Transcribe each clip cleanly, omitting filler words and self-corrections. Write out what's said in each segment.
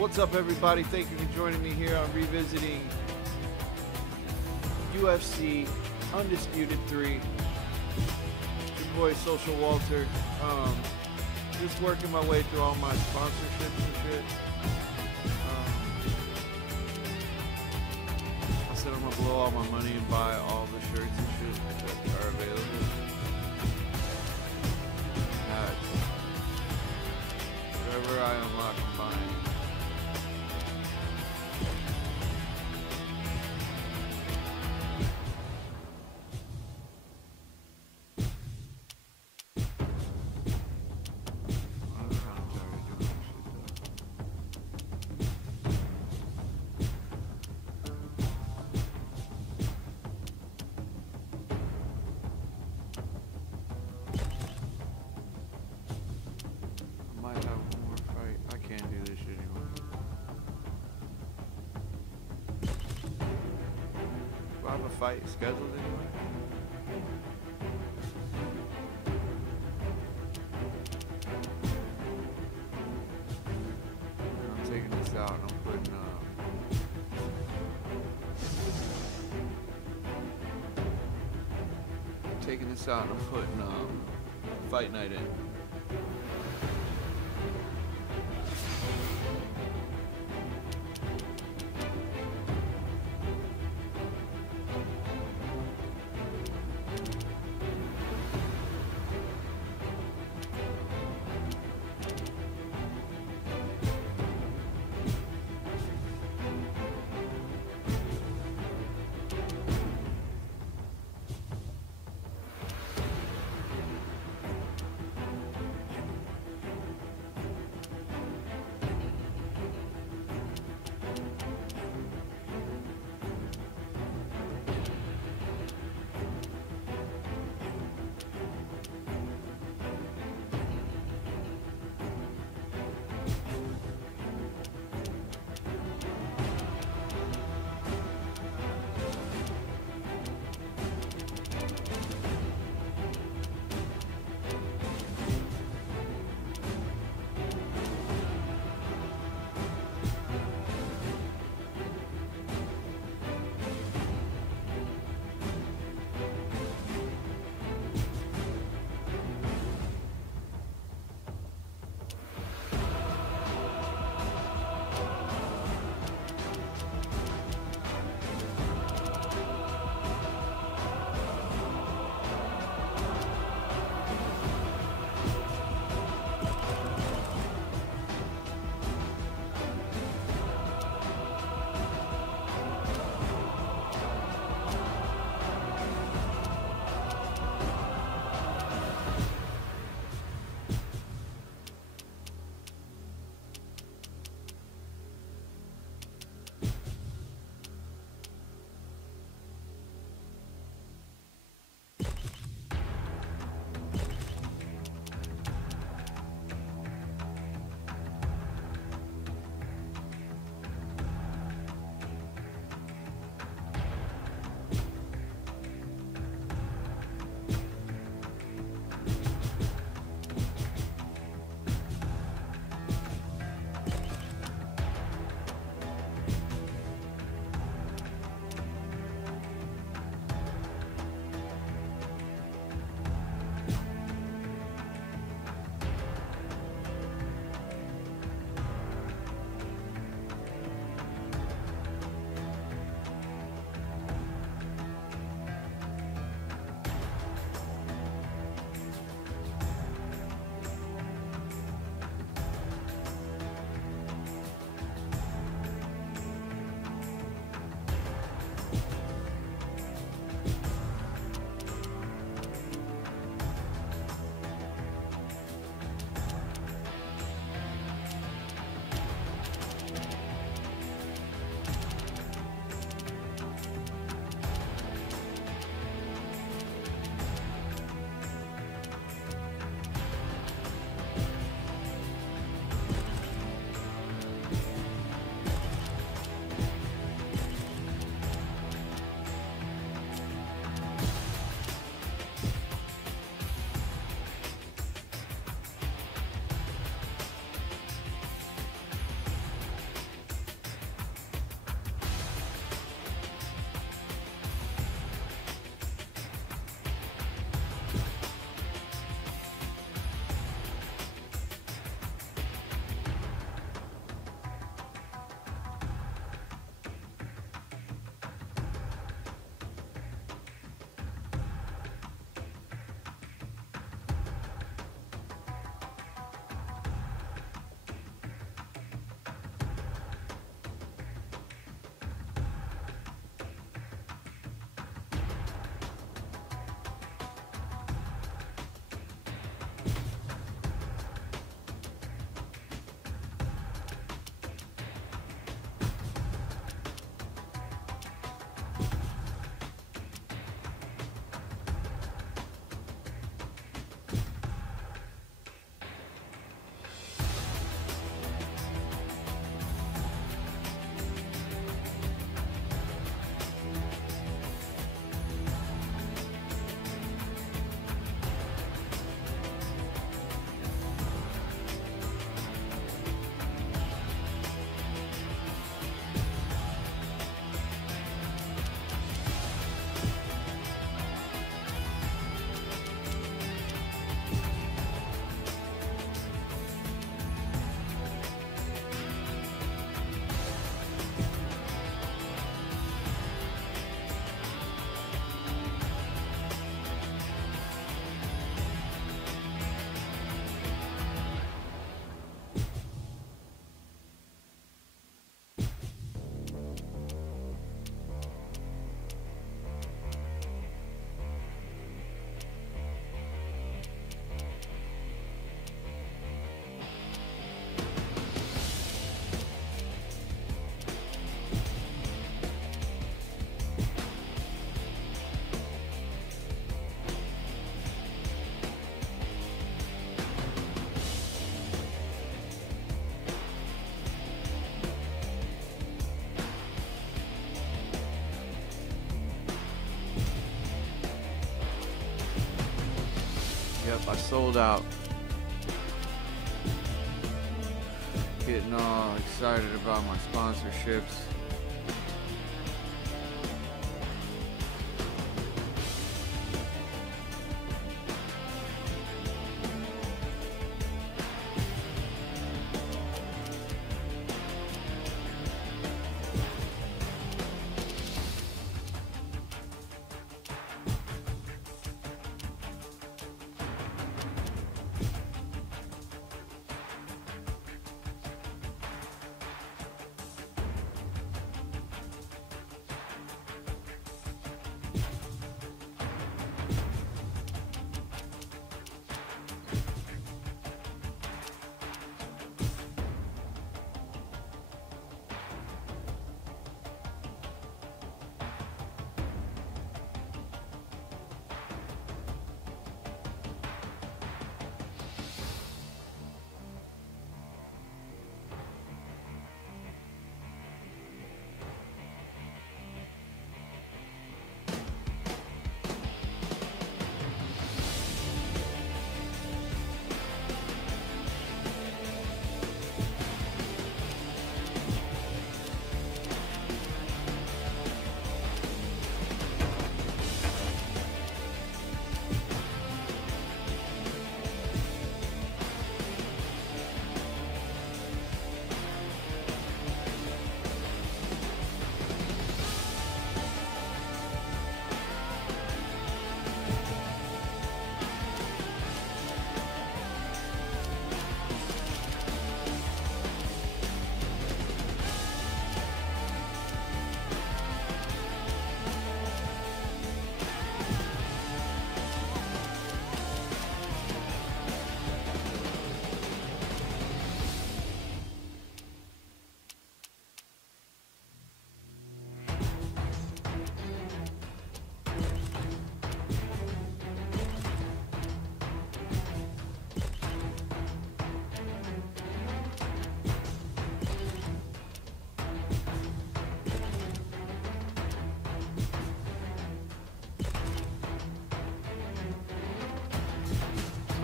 What's up, everybody? Thank you for joining me here on Revisiting UFC Undisputed 3. It's your boy, Social Walter. Just working my way through all my sponsorships and shit. I said I'm gonna blow all my money and buy all the shirts and shit that are available. Whatever I unlock, I'm buying. I have a fight scheduled anyway. I'm taking this out and I'm putting fight night in. I sold out. Getting all excited about my sponsorships.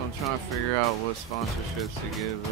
I'm trying to figure out what sponsorships to give.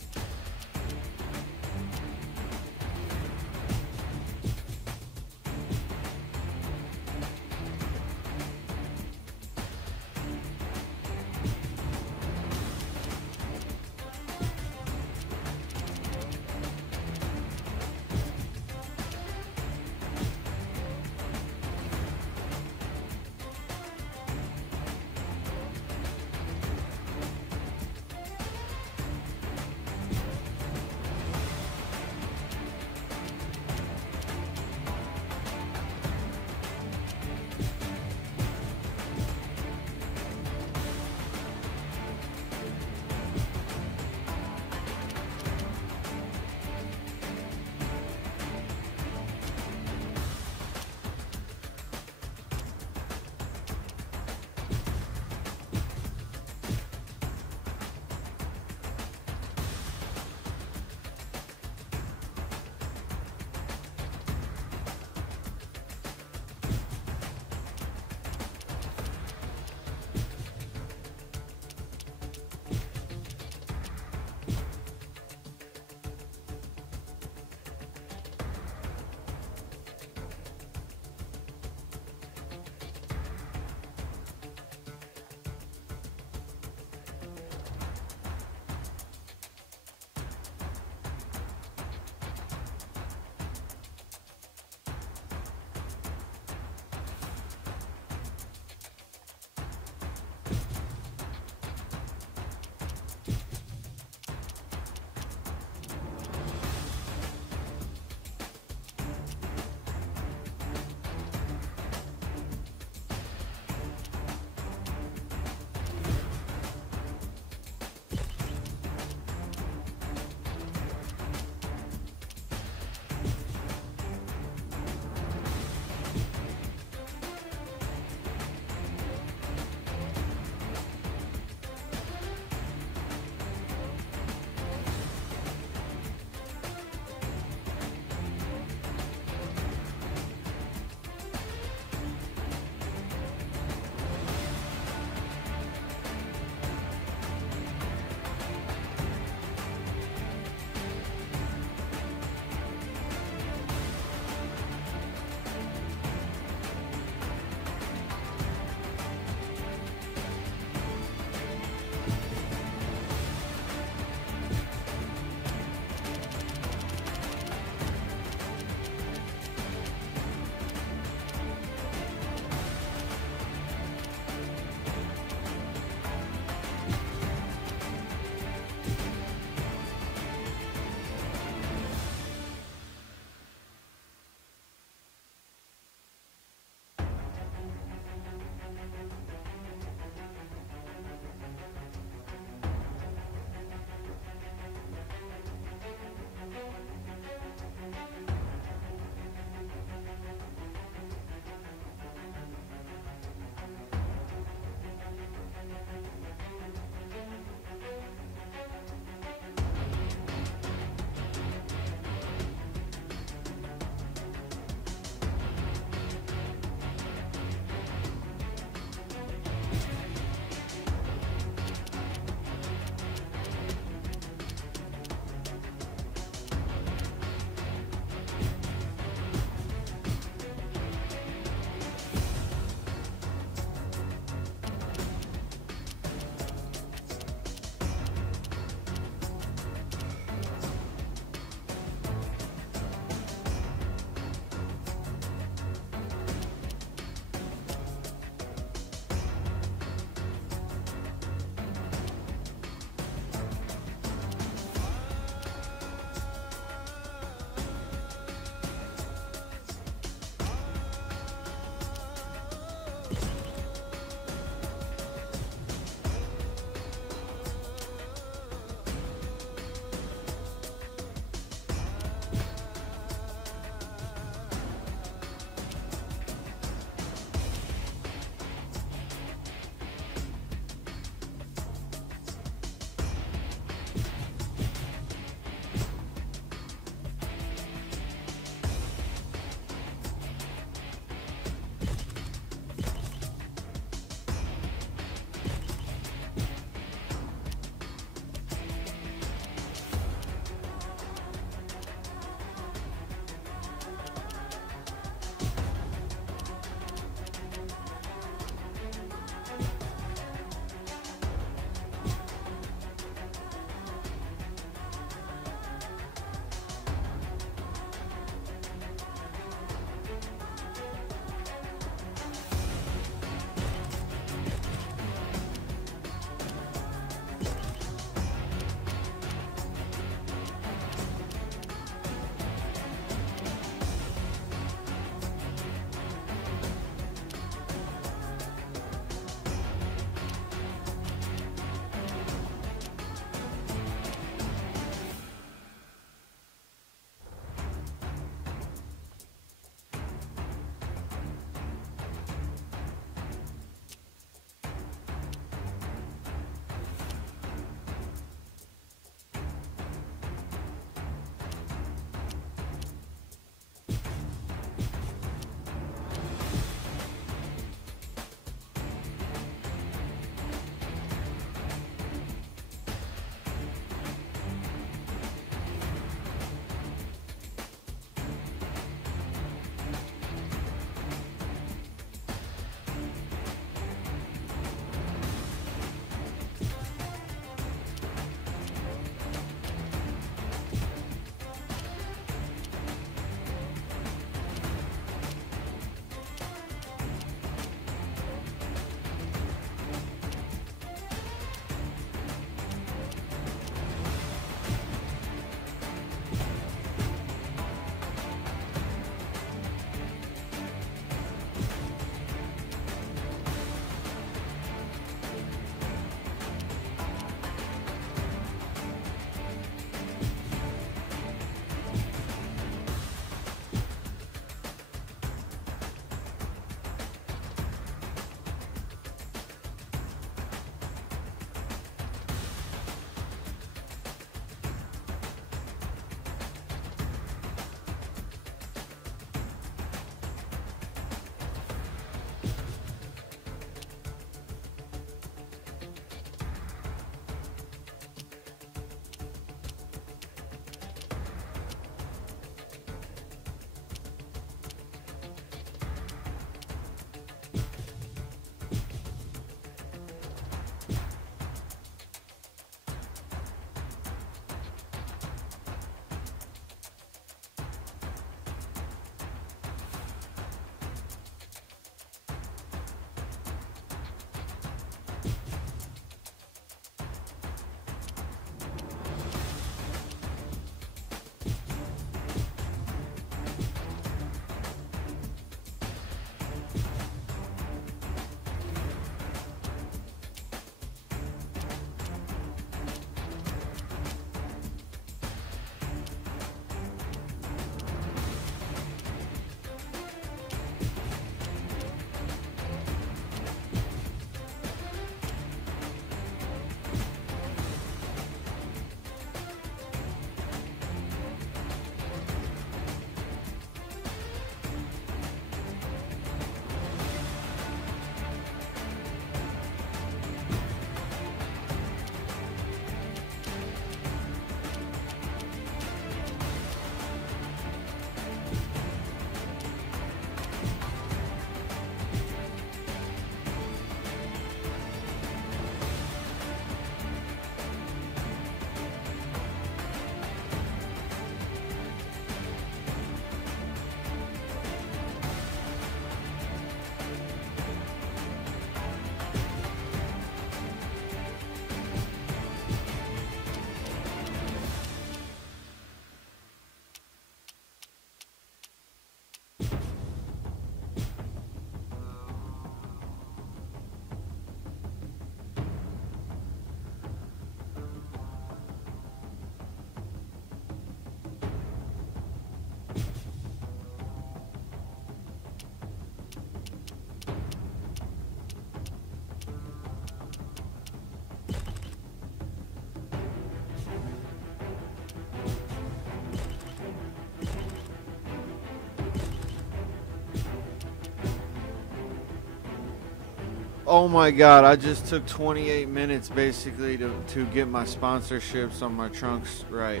Oh my god, I just took 28 minutes basically to get my sponsorships on my trunks right.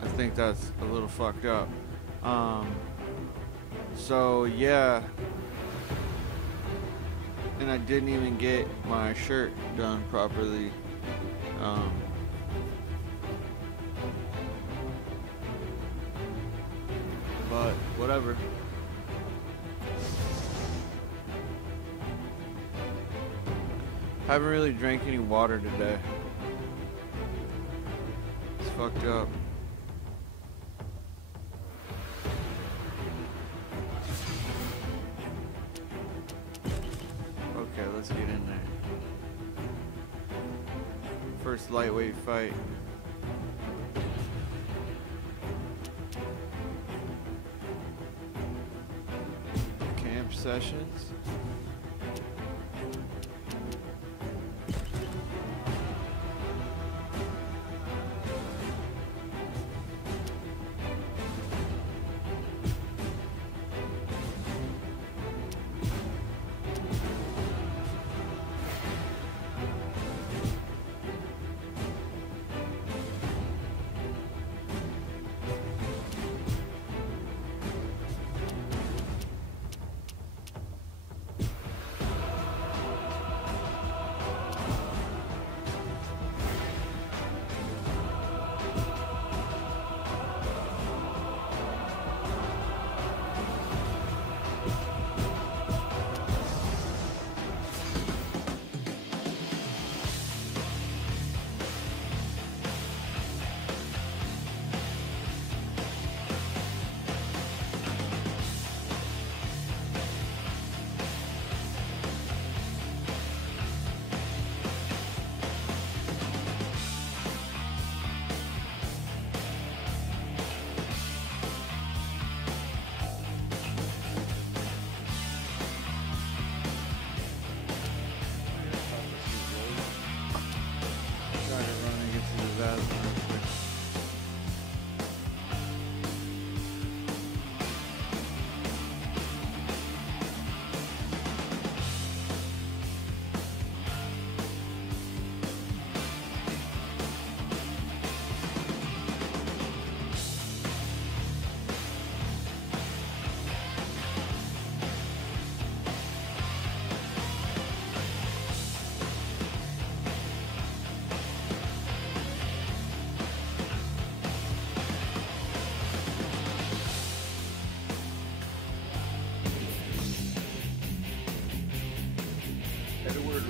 I think that's a little fucked up. So yeah. And I didn't even get my shirt done properly. But whatever. Haven't really drank any water today. It's fucked up. Okay, let's get in there. First lightweight fight. Camp sessions.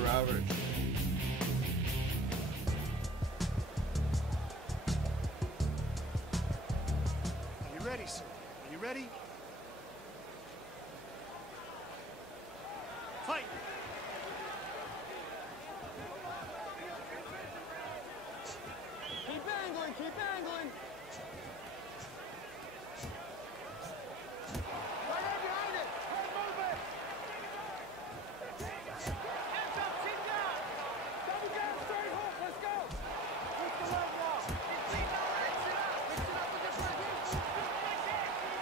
Robert. Are you ready, sir? Are you ready? Fight! Keep angling, keep angling! Right there behind it! Hey, move it! Hands up, chin down! Double down, straight hook, let's go! Push the leg now! Mix it up with your front heel!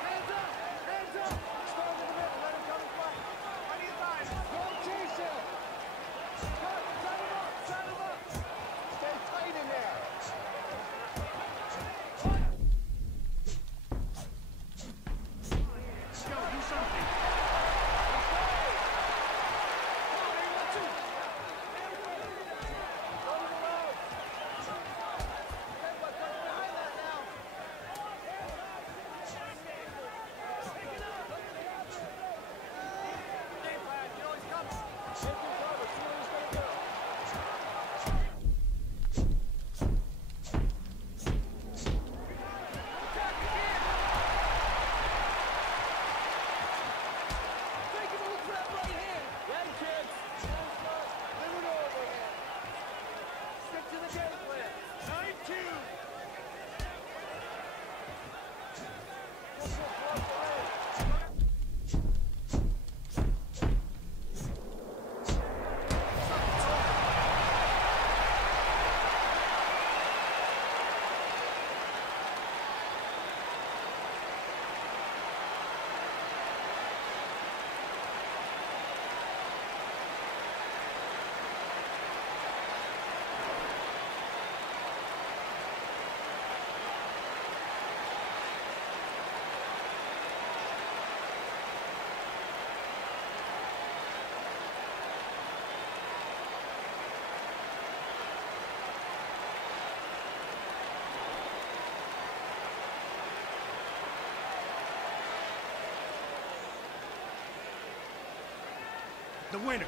Hands up! Hands up! Stand in the middle, let him come and fight! What do you find? Don't chase him! Cut! Set him up! Set him up! Stay tight in there! Take him cover, see where he's gonna go. the winner.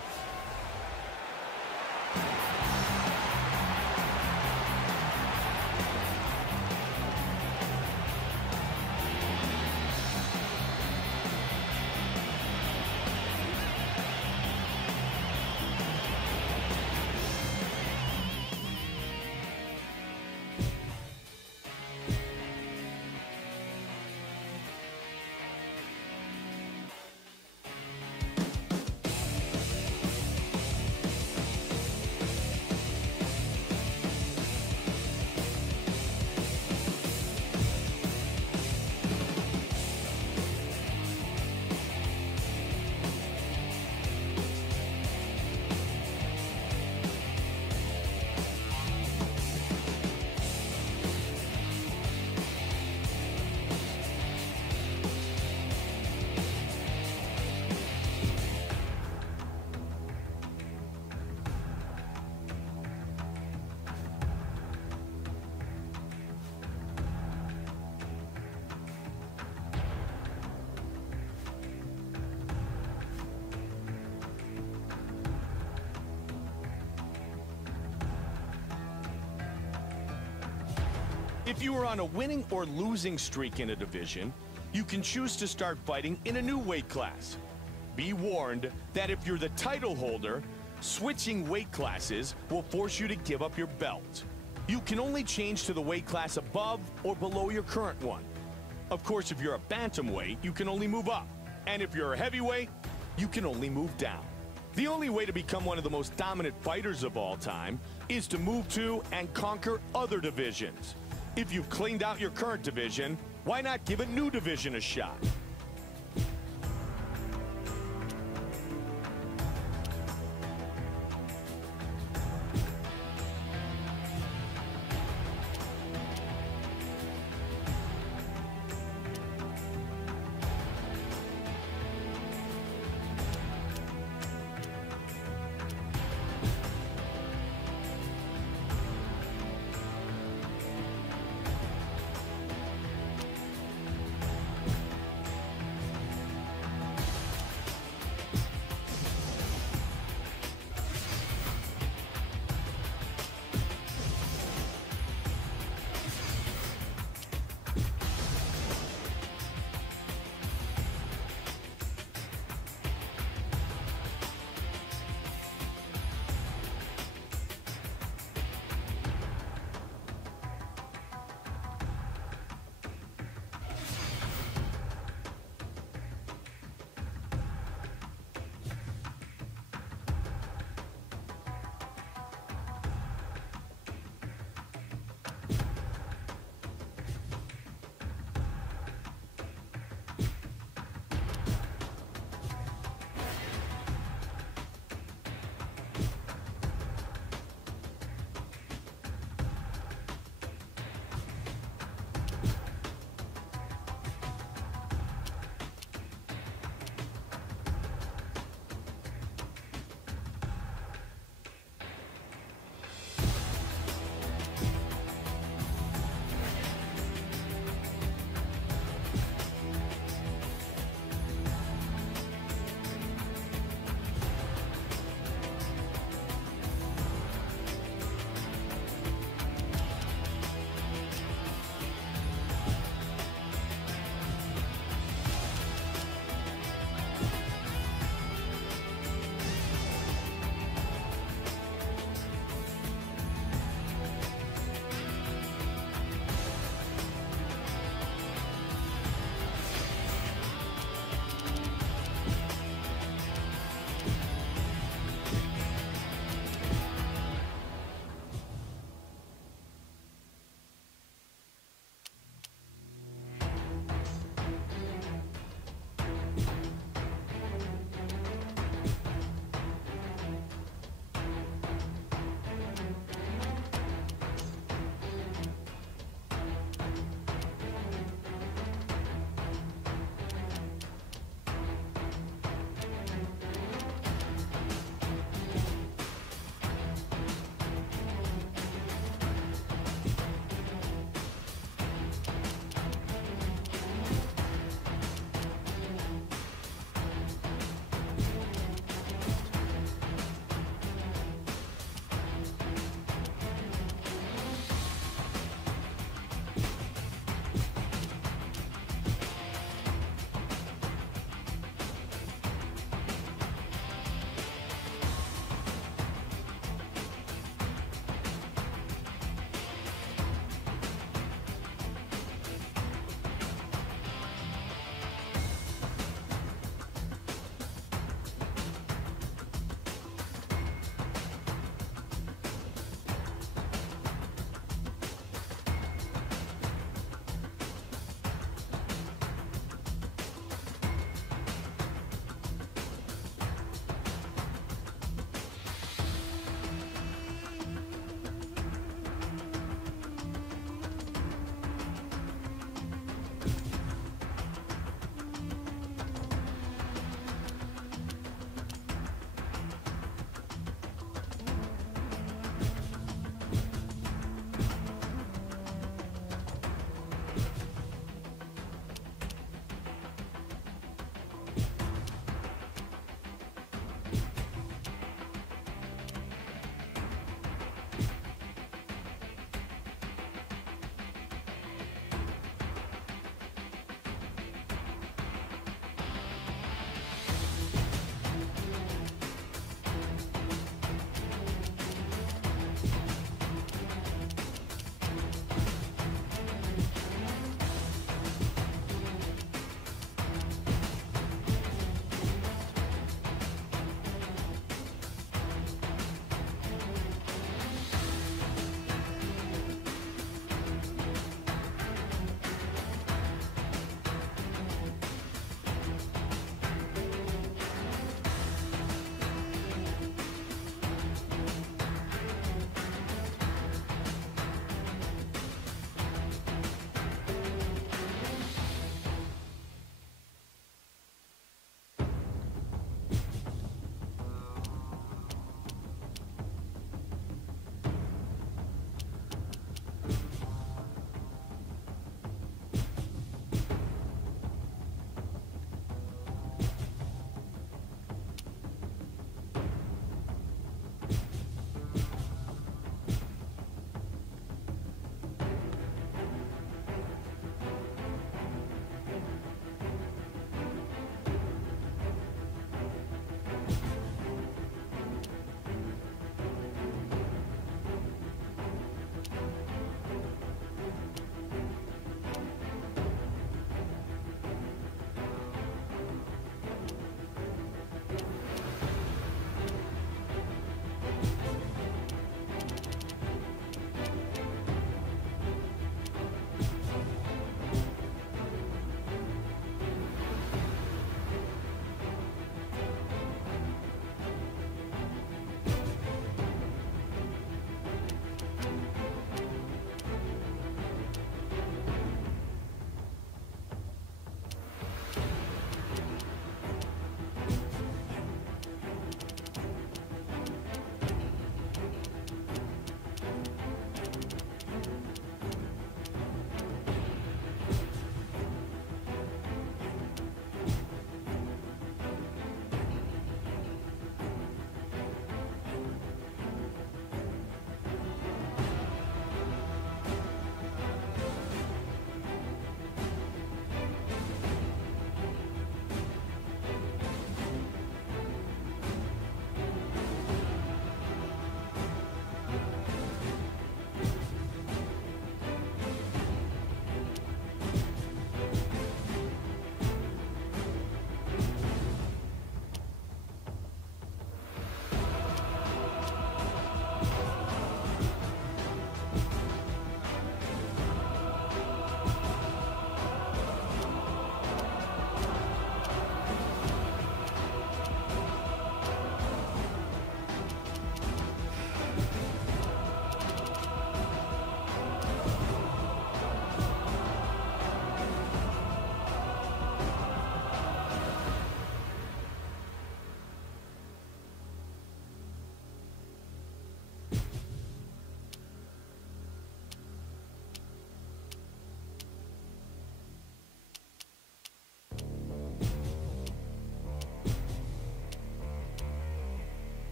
If you are on a winning or losing streak in a division, you can choose to start fighting in a new weight class. Be warned that if you're the title holder, switching weight classes will force you to give up your belt. You can only change to the weight class above or below your current one. Of course, if you're a bantamweight, you can only move up. And if you're a heavyweight, you can only move down. The only way to become one of the most dominant fighters of all time is to move to and conquer other divisions. If you've cleaned out your current division, why not give a new division a shot?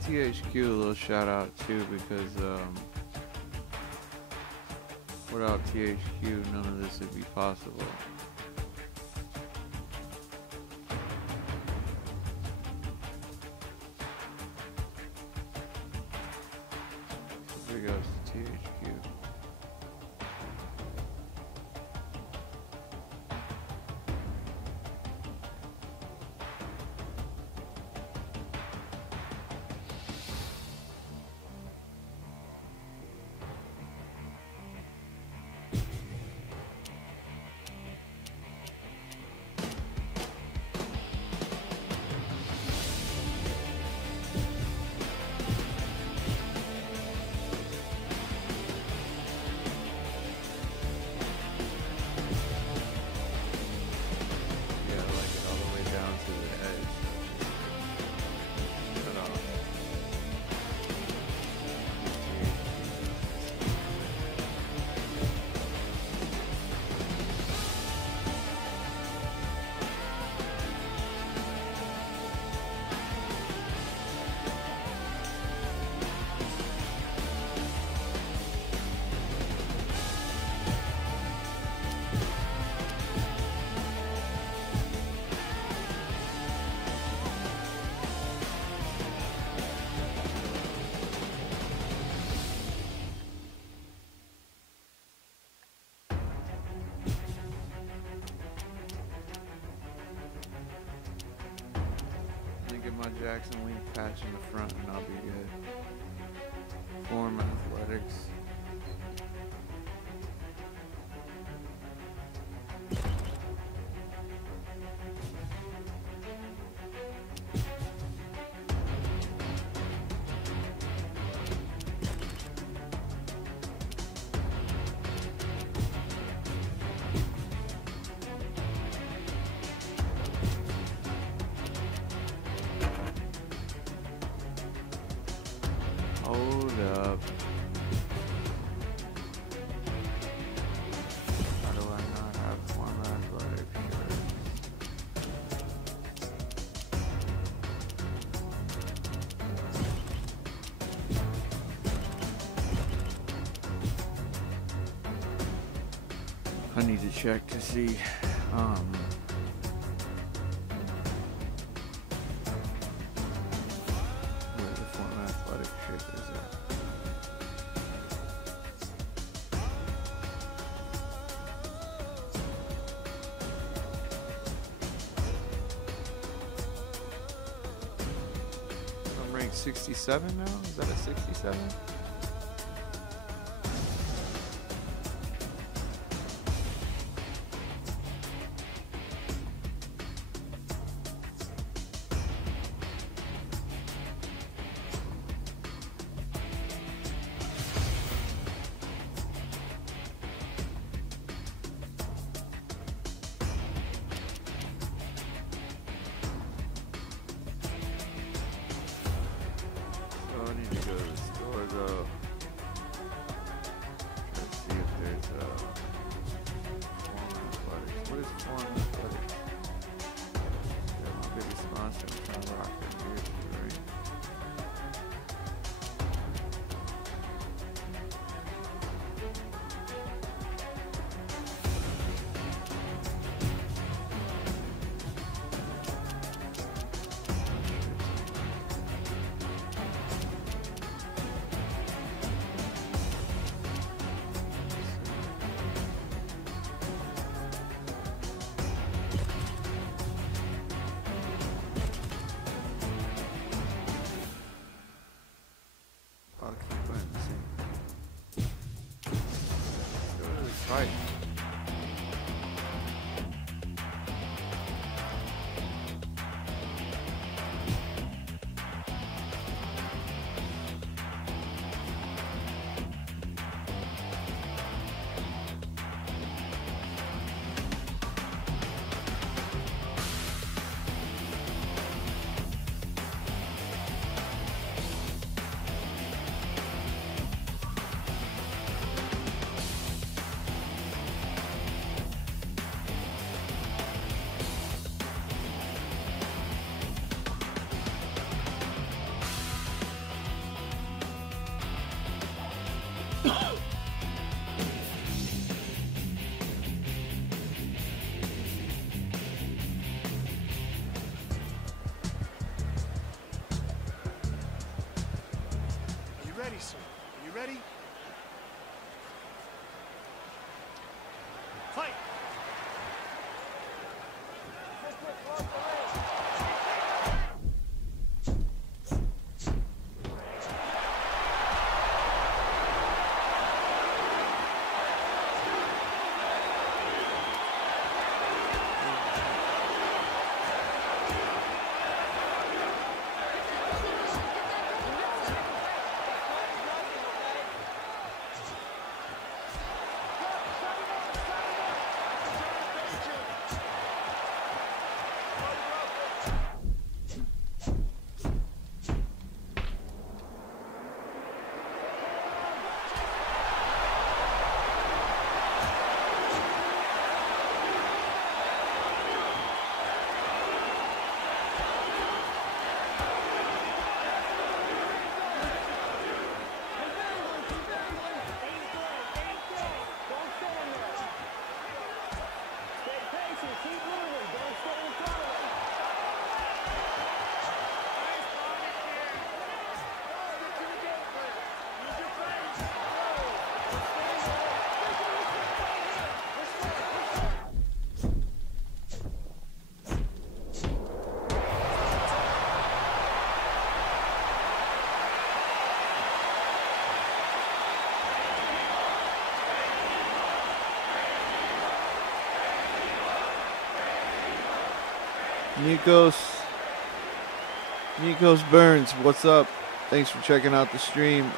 THQ a little shout out too, because without THQ, none of this would be possible. So big ups to THQ. Get my Jackson Link patch in the front and I'll be good. Form Athletics. Hold up. How do I not have Form Athletics here? I need to check to see where the Form Athletic shit is at. I'm ranked 67 now? Is that a 67? I need to go to the store though. ready? Fight! Nikos Burns, what's up? Thanks for checking out the stream.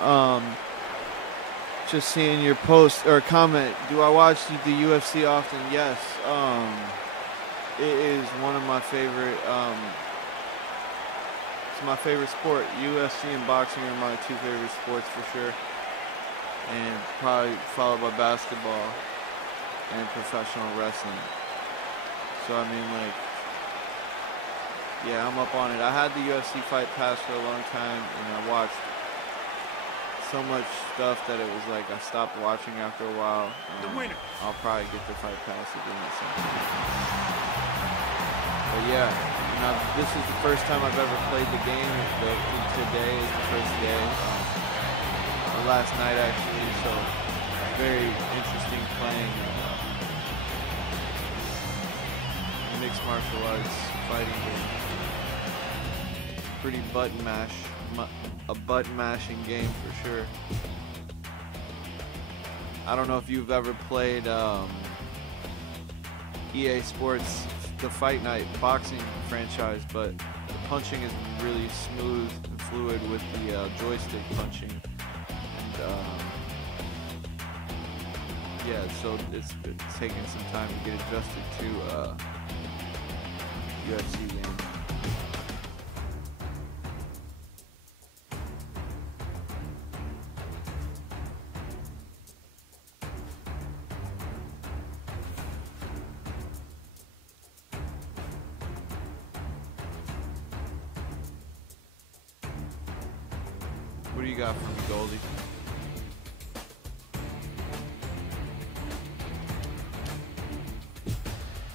Just seeing your post or comment. Do I watch the UFC often? Yes. It is one of my favorite. It's my favorite sport. UFC and boxing are my two favorite sports for sure, and probably followed by basketball and professional wrestling. So I mean, like, yeah, I'm up on it. I had the UFC Fight Pass for a long time, and I watched so much stuff that it was like I stopped watching after a while. The winner. I'll probably get the Fight Pass again at some point. But yeah, you know, this is the first time I've ever played the game. Today is the first day. Last night actually, so very interesting playing mixed martial arts fighting game. Pretty a button mashing game for sure. I don't know if you've ever played EA Sports, the Fight Night boxing franchise, but the punching is really smooth and fluid with the joystick punching. And yeah, so it's taking some time to get adjusted to UFC game. What do you got for me, Goldie?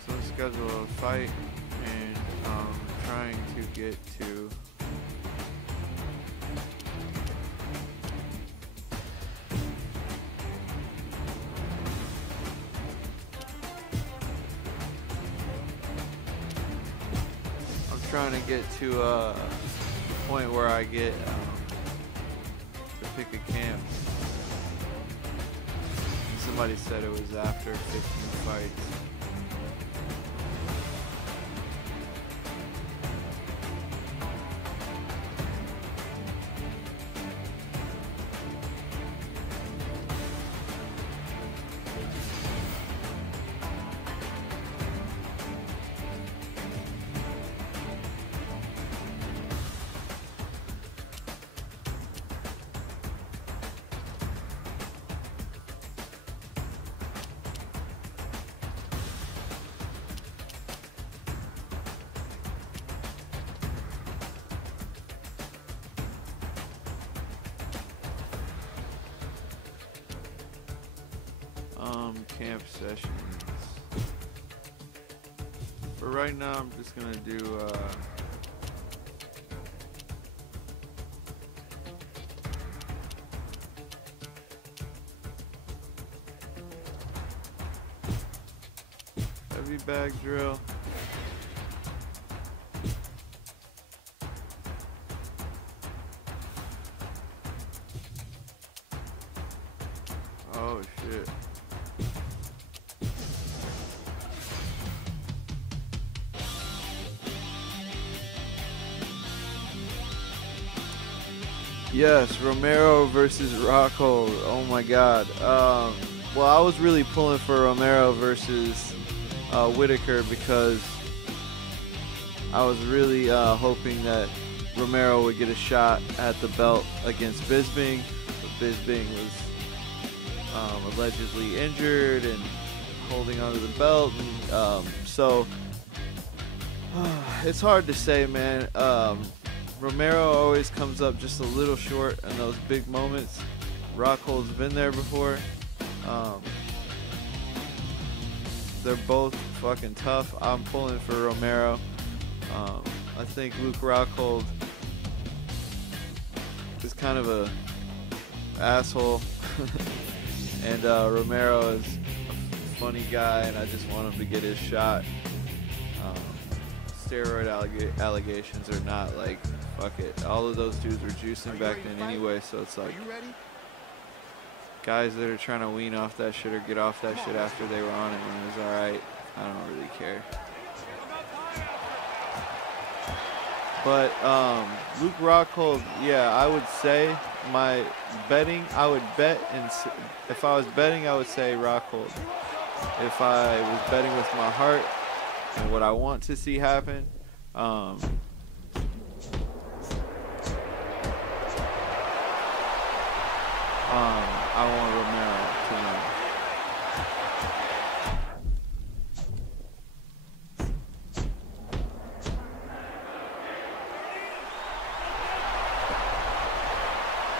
So let's schedule a fight, and trying to get to a point where I get to pick a camp. Somebody said it was after 15 fights. Camp sessions. For right now, I'm just gonna do bag drill. Oh shit. Yes, Romero versus Rockhold. Oh my God. Well, I was really pulling for Romero versus Whitaker because I was really hoping that Romero would get a shot at the belt against Bisping. But Bisping was allegedly injured and holding onto the belt, and so it's hard to say, man. Romero always comes up just a little short in those big moments. Rockhold's been there before. They're both fucking tough. I'm pulling for Romero. I think Luke Rockhold is kind of a asshole, and Romero is a funny guy, and I just want him to get his shot. Steroid allegations or not, like, fuck it. All of those dudes were juicing back then anyway, so it's like guys that are trying to wean off that shit or get off that shit after they were on it when it was alright. I don't really care. But Luke Rockhold, yeah, I would say my betting, I would bet, and if I was betting, I would say Rockhold. If I was betting with my heart and what I want to see happen, I want Romero to win.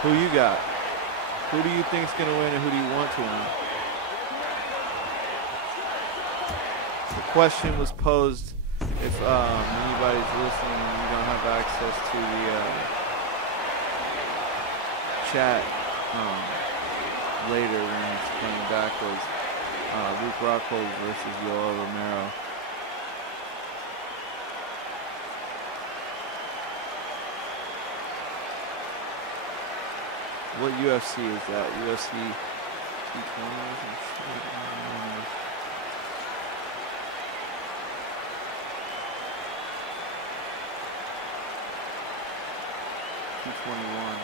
Who you got? Who do you think's gonna win, and who do you want to win? The question was posed. If anybody's listening and you don't have access to the chat later when it's coming back, was Luke Rockhold versus Yoel Romero. What UFC is that? UFC 220? 221.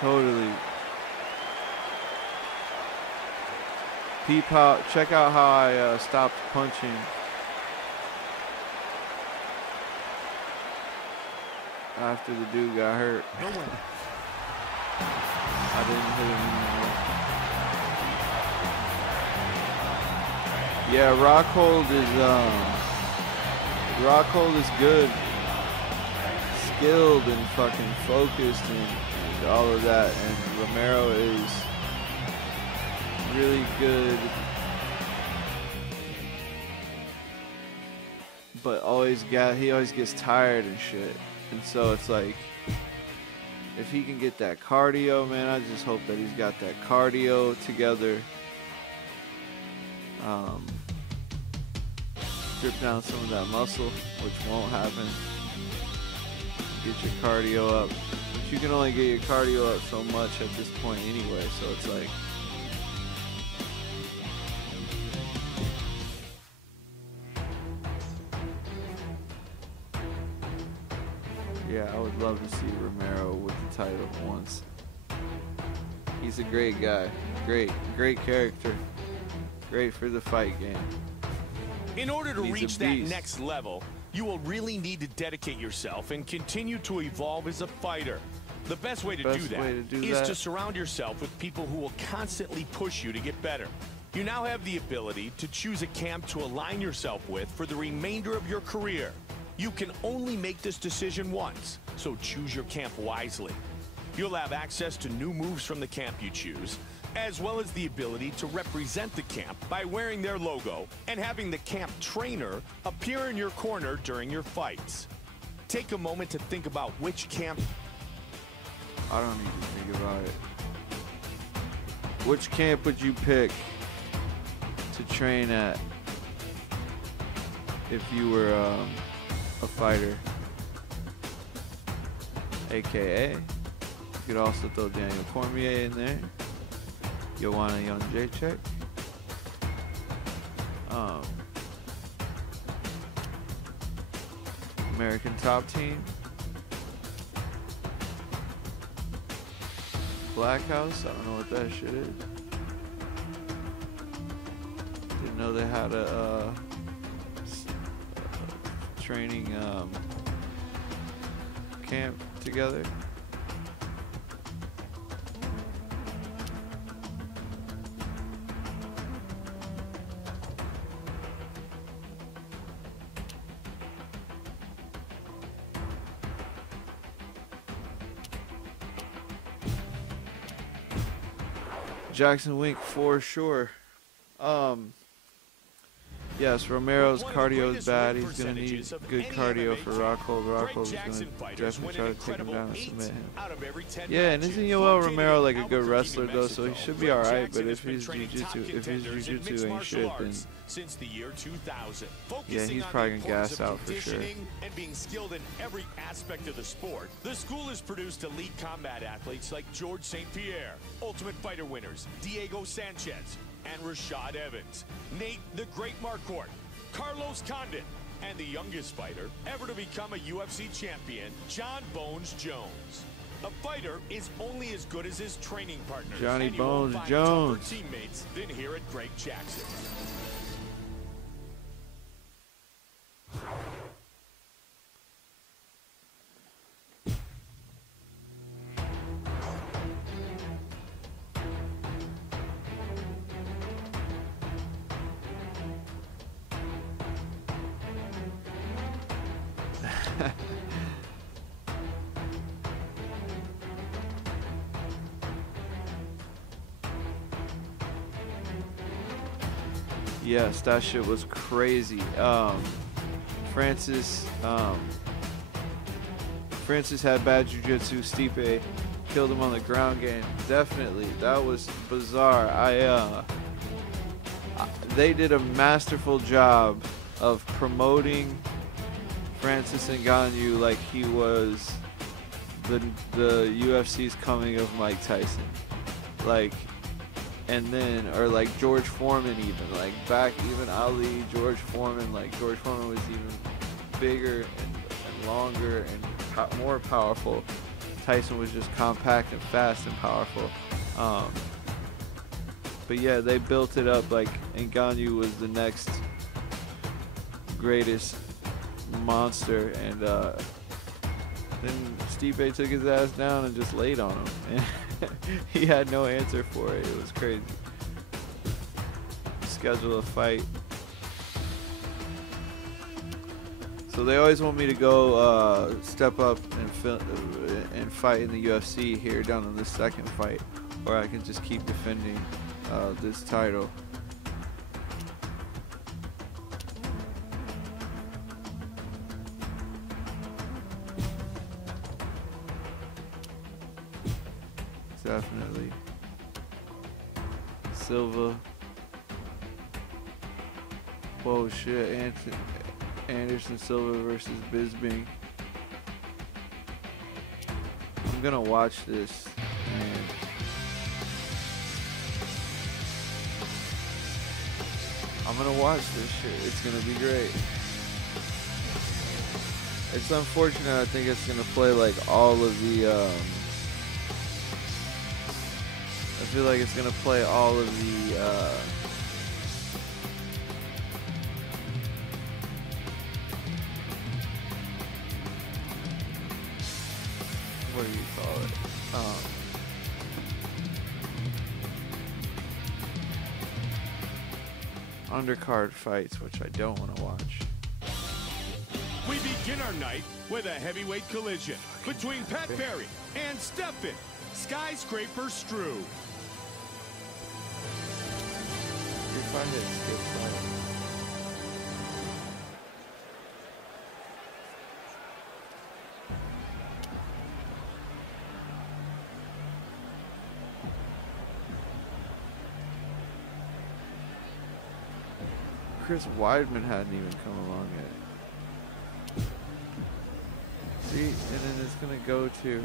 Totally. Peep how, check out how I stopped punching. After the dude got hurt. No way. I didn't hit him anymore. Yeah, Rockhold is good, skilled and fucking focused and all of that, and Romero is really good, but he always gets tired and shit, and so it's like, if he can get that cardio, man, I just hope that he's got that cardio together. Strip down some of that muscle, which won't happen. Get your cardio up. But you can only get your cardio up so much at this point anyway, so it's like, yeah, I would love to see Romero with the title once. He's a great guy. Great character. Great for the fight game. In order to reach that next level, you will really need to dedicate yourself and continue to evolve as a fighter. The best way to do that is to surround yourself with people who will constantly push you to get better. You now have the ability to choose a camp to align yourself with for the remainder of your career. You can only make this decision once, so choose your camp wisely. You'll have access to new moves from the camp you choose, as well as the ability to represent the camp by wearing their logo and having the camp trainer appear in your corner during your fights. Take a moment to think about which camp I don't need to think about it. Which camp would you pick to train at if you were a fighter? AKA, you could also throw Daniel Cormier in there. Joanna Jędrzejczyk. American Top Team. Black House, I don't know what that shit is. Didn't know they had a training camp together. Jackson Wink for sure. Yes, Romero's cardio is bad. He's going to need good cardio for Rockhold. Rockhold is going to definitely try to take him down and submit him. Yeah, and isn't Yoel Romero like a good wrestler though? So he should be all right. But if his jiu-jitsu ain't shit, then yeah, he's probably gonna gas out for sure. And being skilled in every aspect of the sport, the school has produced elite combat athletes like George St. Pierre, Ultimate Fighter winners Diego Sanchez and Rashad Evans, Nate the Great Marquardt, Carlos Condit, and the youngest fighter ever to become a UFC champion, John Bones Jones. A fighter is only as good as his training partners. Johnny and you won't Bones find Jones. tougher teammates than here at Greg Jackson. Yes, that shit was crazy. Francis had bad jiu-jitsu. Stipe killed him on the ground game. Definitely, that was bizarre. They did a masterful job of promoting Francis Ngannou like he was the UFC's coming of Mike Tyson, like. And then, or like George Foreman even, like back even Ali, George Foreman, like George Foreman was even bigger and longer and more powerful. Tyson was just compact and fast and powerful. But yeah, they built it up like Ngannou was the next greatest monster, and then Stipe took his ass down and just laid on him. He had no answer for it. It was crazy. Schedule a fight. So they always want me to go step up and fight in the UFC here down in this second fight, or I can just keep defending this title. Definitely. Silva. Whoa, shit. Anderson Silva versus Bisping. I'm gonna watch this, man. I'm gonna watch this shit. It's gonna be great. It's unfortunate. I think it's gonna play like all of the I feel like it's gonna play all of the what do you call it? Undercard fights, which I don't want to watch. We begin our night with a heavyweight collision between Pat Barry and Stephen Skyscraper Struve. You're fine to skip fight. Chris Weidman hadn't even come along yet. See, and then it's gonna go to.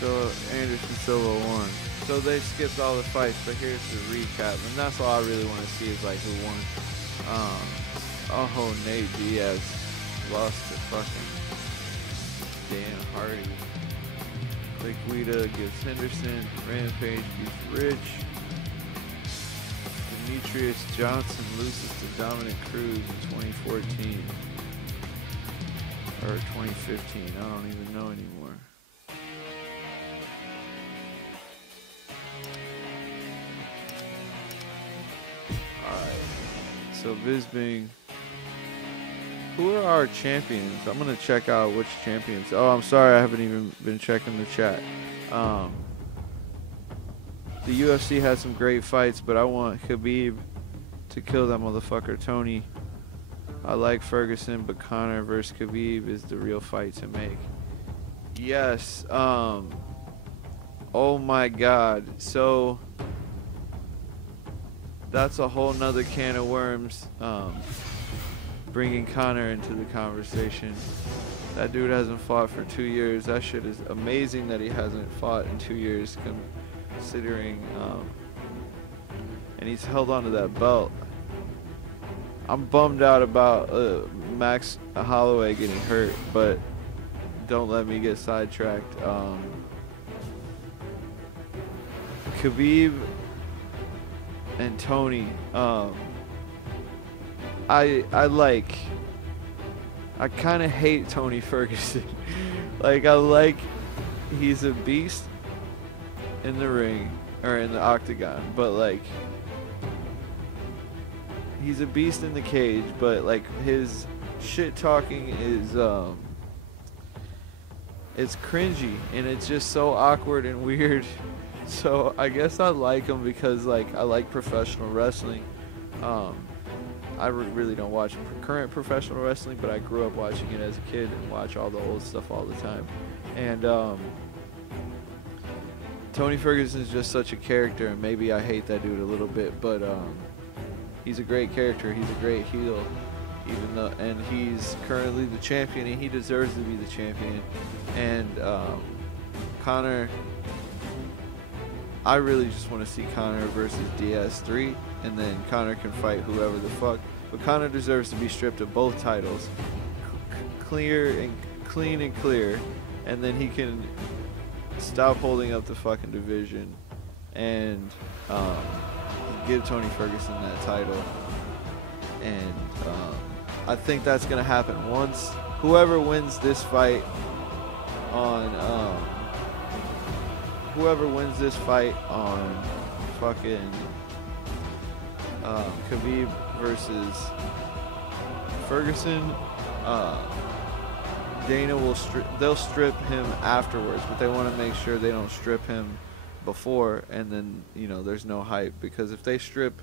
So Anderson Silva won. So they skipped all the fights, but here's the recap, and that's all I really want to see is like who won. Oh, Nate Diaz lost to fucking Dan Hardy. Clay Guida gives Henderson. Rampage beats Rich. Demetrius Johnson loses to Dominic Cruz in 2014 or 2015. I don't even know anymore. So Bisping, who are our champions? I'm gonna check out which champions. Oh, I'm sorry, I haven't even been checking the chat. The UFC has some great fights, but I want Khabib to kill that motherfucker Tony. I like Ferguson, but Conor versus Khabib is the real fight to make. Yes. Oh my God. So. That's a whole nother can of worms, bringing Conor into the conversation. That dude hasn't fought for 2 years. That shit is amazing that he hasn't fought in 2 years, considering, and he's held on to that belt. I'm bummed out about Max Holloway getting hurt, but don't let me get sidetracked. Khabib and Tony, I kind of hate Tony Ferguson. Like, he's a beast in the ring or in the octagon, but like he's a beast in the cage, but like his shit talking is it's cringy and it's just so awkward and weird. So I guess I like him because like I like professional wrestling. I really don't watch current professional wrestling, but I grew up watching it as a kid and watch all the old stuff all the time. And Tony Ferguson is just such a character, and maybe I hate that dude a little bit, but he's a great character. He's a great heel, even though, and he's currently the champion, and he deserves to be the champion. And Conor, I really just want to see Conor versus DS3, and then Conor can fight whoever the fuck. But Conor deserves to be stripped of both titles, clean and clear, and then he can stop holding up the fucking division and give Tony Ferguson that title. And I think that's gonna happen once whoever wins this fight on fucking Khabib versus Ferguson, Dana will they'll strip him afterwards, but they want to make sure they don't strip him before, and then, you know, there's no hype, because if they strip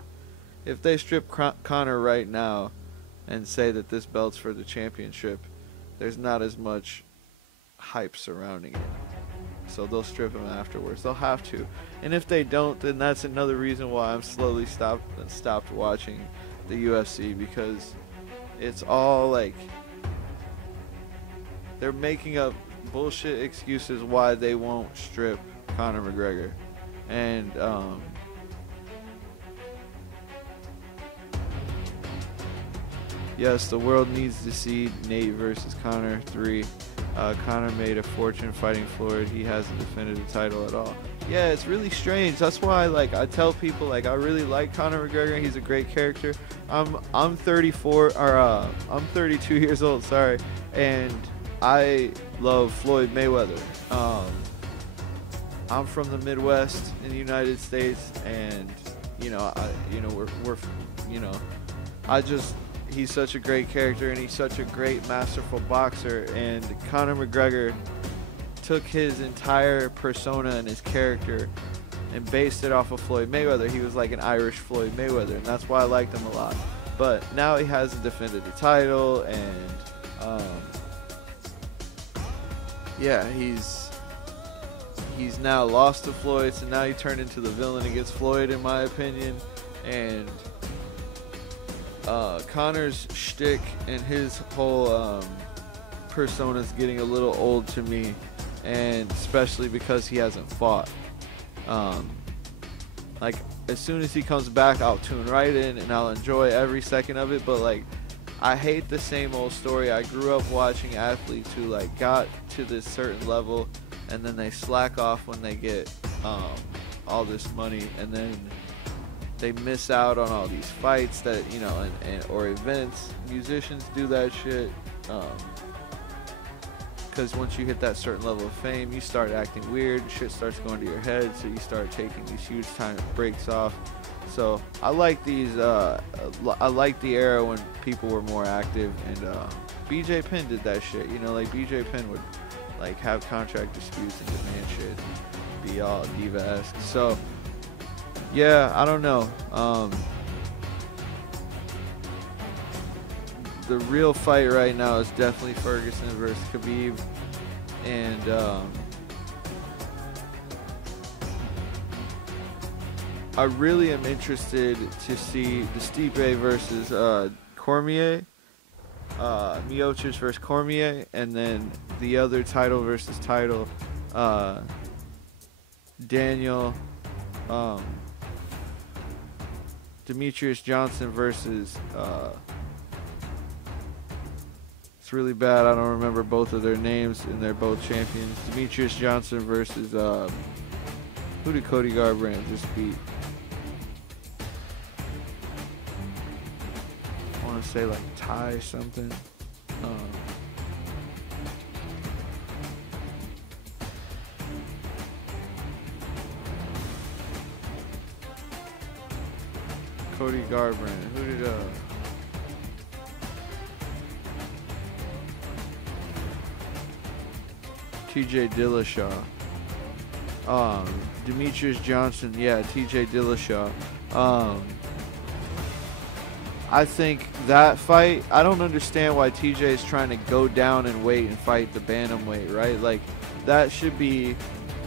Conor right now and say that this belt's for the championship, there's not as much hype surrounding it. So they'll strip him afterwards. They'll have to. And if they don't, then that's another reason why I'm slowly stopped watching the UFC, because it's all like they're making up bullshit excuses why they won't strip Conor McGregor. And yes, the world needs to see Nate versus Conor 3. Conor made a fortune fighting Floyd. He hasn't defended the title at all. Yeah, it's really strange. That's why, like, I tell people, like, I really like Conor McGregor. He's a great character. I'm 34, or I'm 32 years old. Sorry, and I love Floyd Mayweather. I'm from the Midwest in the United States, and he's such a great character, and he's such a great, masterful boxer. And Conor McGregor took his entire persona and his character and based it off of Floyd Mayweather. He was like an Irish Floyd Mayweather, and that's why I liked him a lot. But now he hasn't defended the title, and yeah, he's now lost to Floyd, so now he turned into the villain against Floyd, in my opinion. And Conor's shtick and his whole persona is getting a little old to me, and especially because he hasn't fought. Like, as soon as he comes back, I'll tune right in and I'll enjoy every second of it. But like, I hate the same old story. I grew up watching athletes who like got to this certain level and then they slack off when they get all this money, and then they miss out on all these fights that, you know, or events. Musicians do that shit because once you hit that certain level of fame, you start acting weird, shit starts going to your head, so you start taking these huge time breaks off. So I like these, I like the era when people were more active, and BJ Penn did that shit, you know, like BJ Penn would like have contract disputes and demand shit, be all diva-esque. So yeah, I don't know. The real fight right now is definitely Ferguson versus Khabib, and I really am interested to see the Stipe versus Cormier, Miocic versus Cormier, and then the other title versus title, Daniel, Demetrius Johnson versus it's really bad, I don't remember both of their names, and they're both champions. Demetrius Johnson versus who did Cody Garbrandt just beat? I want to say like Ty something. Cody Garbrandt. Who did TJ Dillashaw. Demetrius Johnson, yeah, TJ Dillashaw. I think that fight, I don't understand why TJ is trying to go down and wait and fight the bantamweight, right? Like, that should be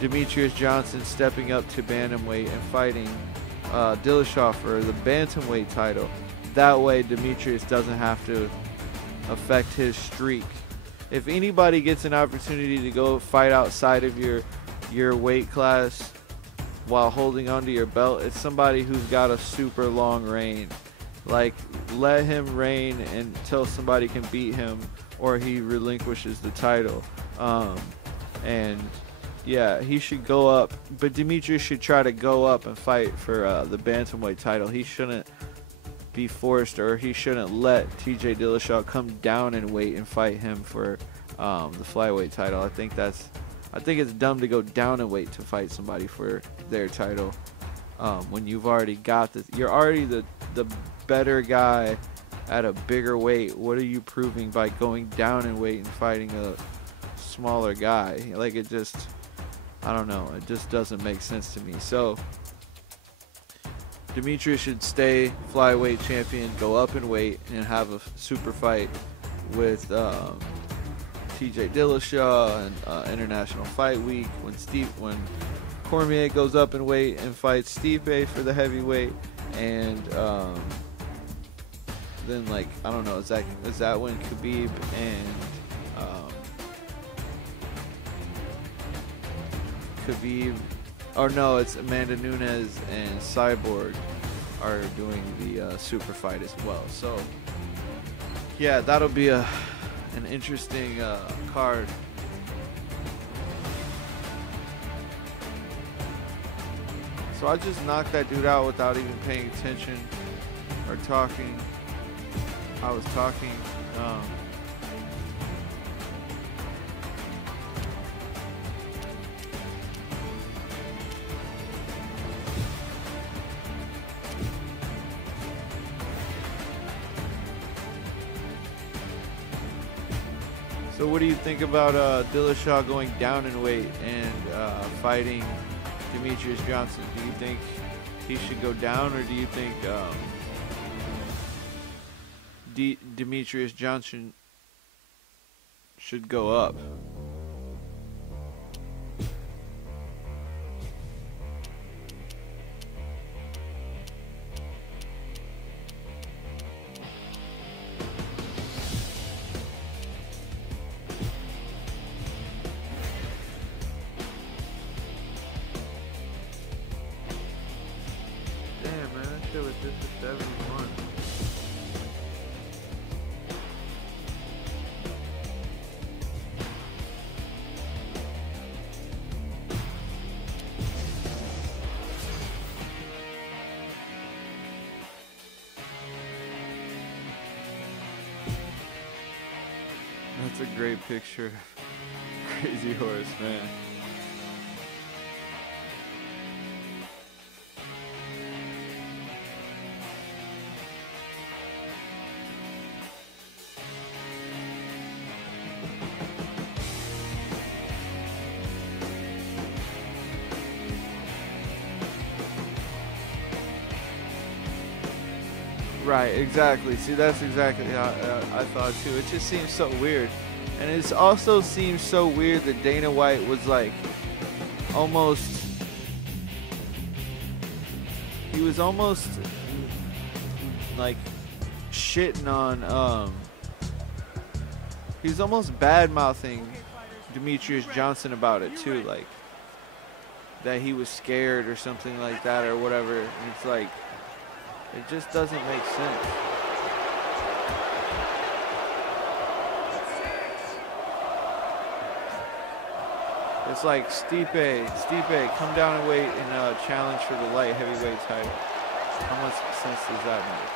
Demetrius Johnson stepping up to bantamweight and fighting Dillashaw for the bantamweight title. That way Demetrius doesn't have to affect his streak. If anybody gets an opportunity to go fight outside of your weight class while holding onto your belt, it's somebody who's got a super long reign. Like, let him reign until somebody can beat him or he relinquishes the title. And yeah, he should go up, but Demetrius should try to go up and fight for the bantamweight title. He shouldn't be forced, or he shouldn't let TJ Dillashaw come down and weight and fight him for the flyweight title. I think it's dumb to go down and weight to fight somebody for their title when you've already got this. You're already the better guy at a bigger weight. What are you proving by going down and weight and fighting a smaller guy? Like, it just, I don't know, it just doesn't make sense to me. So Demetrius should stay flyweight champion, go up in weight, and have a super fight with TJ Dillashaw and International Fight Week when Cormier goes up in weight and fights Stipe for the heavyweight, and then, like, I don't know, is that when Khabib and or no, it's Amanda Nunes and Cyborg are doing the super fight as well. So yeah, that'll be an interesting card. So I just knocked that dude out without even paying attention or talking. I was talking. So what do you think about Dillashaw going down in weight and fighting Demetrius Johnson? Do you think he should go down, or do you think Demetrius Johnson should go up? That's a great picture. Crazy horse, man. Right, exactly. See, that's exactly how I thought too. It just seems so weird. And it also seems so weird that Dana White was like almost, he was almost like shitting on, he was almost bad-mouthing Demetrius Johnson about it too, like that he was scared or something like that or whatever. And it's like, it just doesn't make sense. It's like Stipe, come down and wait and challenge for the light heavyweight title. How much sense does that make?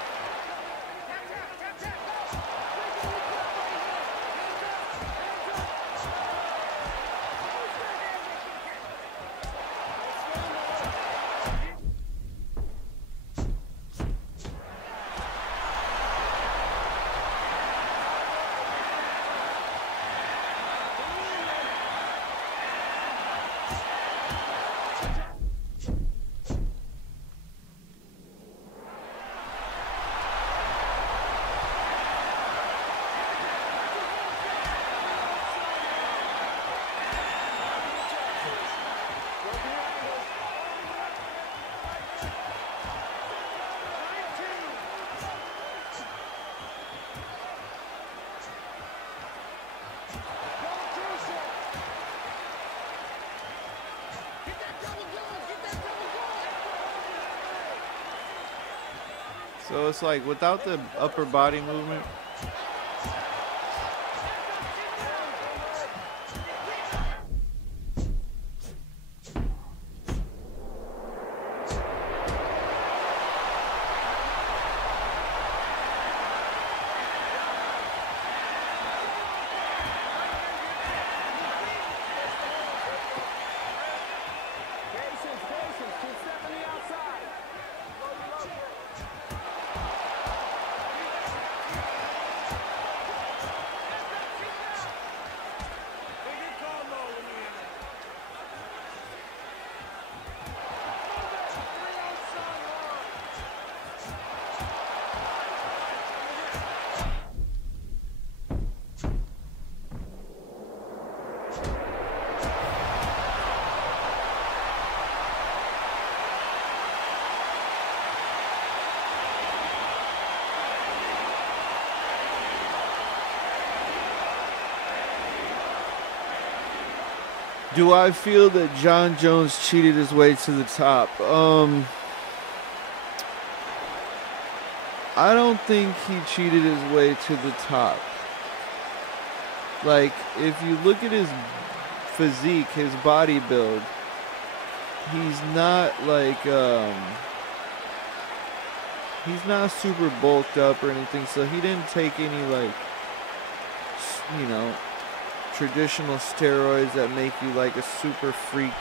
So it's like without the upper body movement, do I feel that John Jones cheated his way to the top? I don't think he cheated his way to the top. Like, if you look at his physique, his body build, he's not like, he's not super bulked up or anything, so he didn't take any, like, you know, traditional steroids that make you like a super freak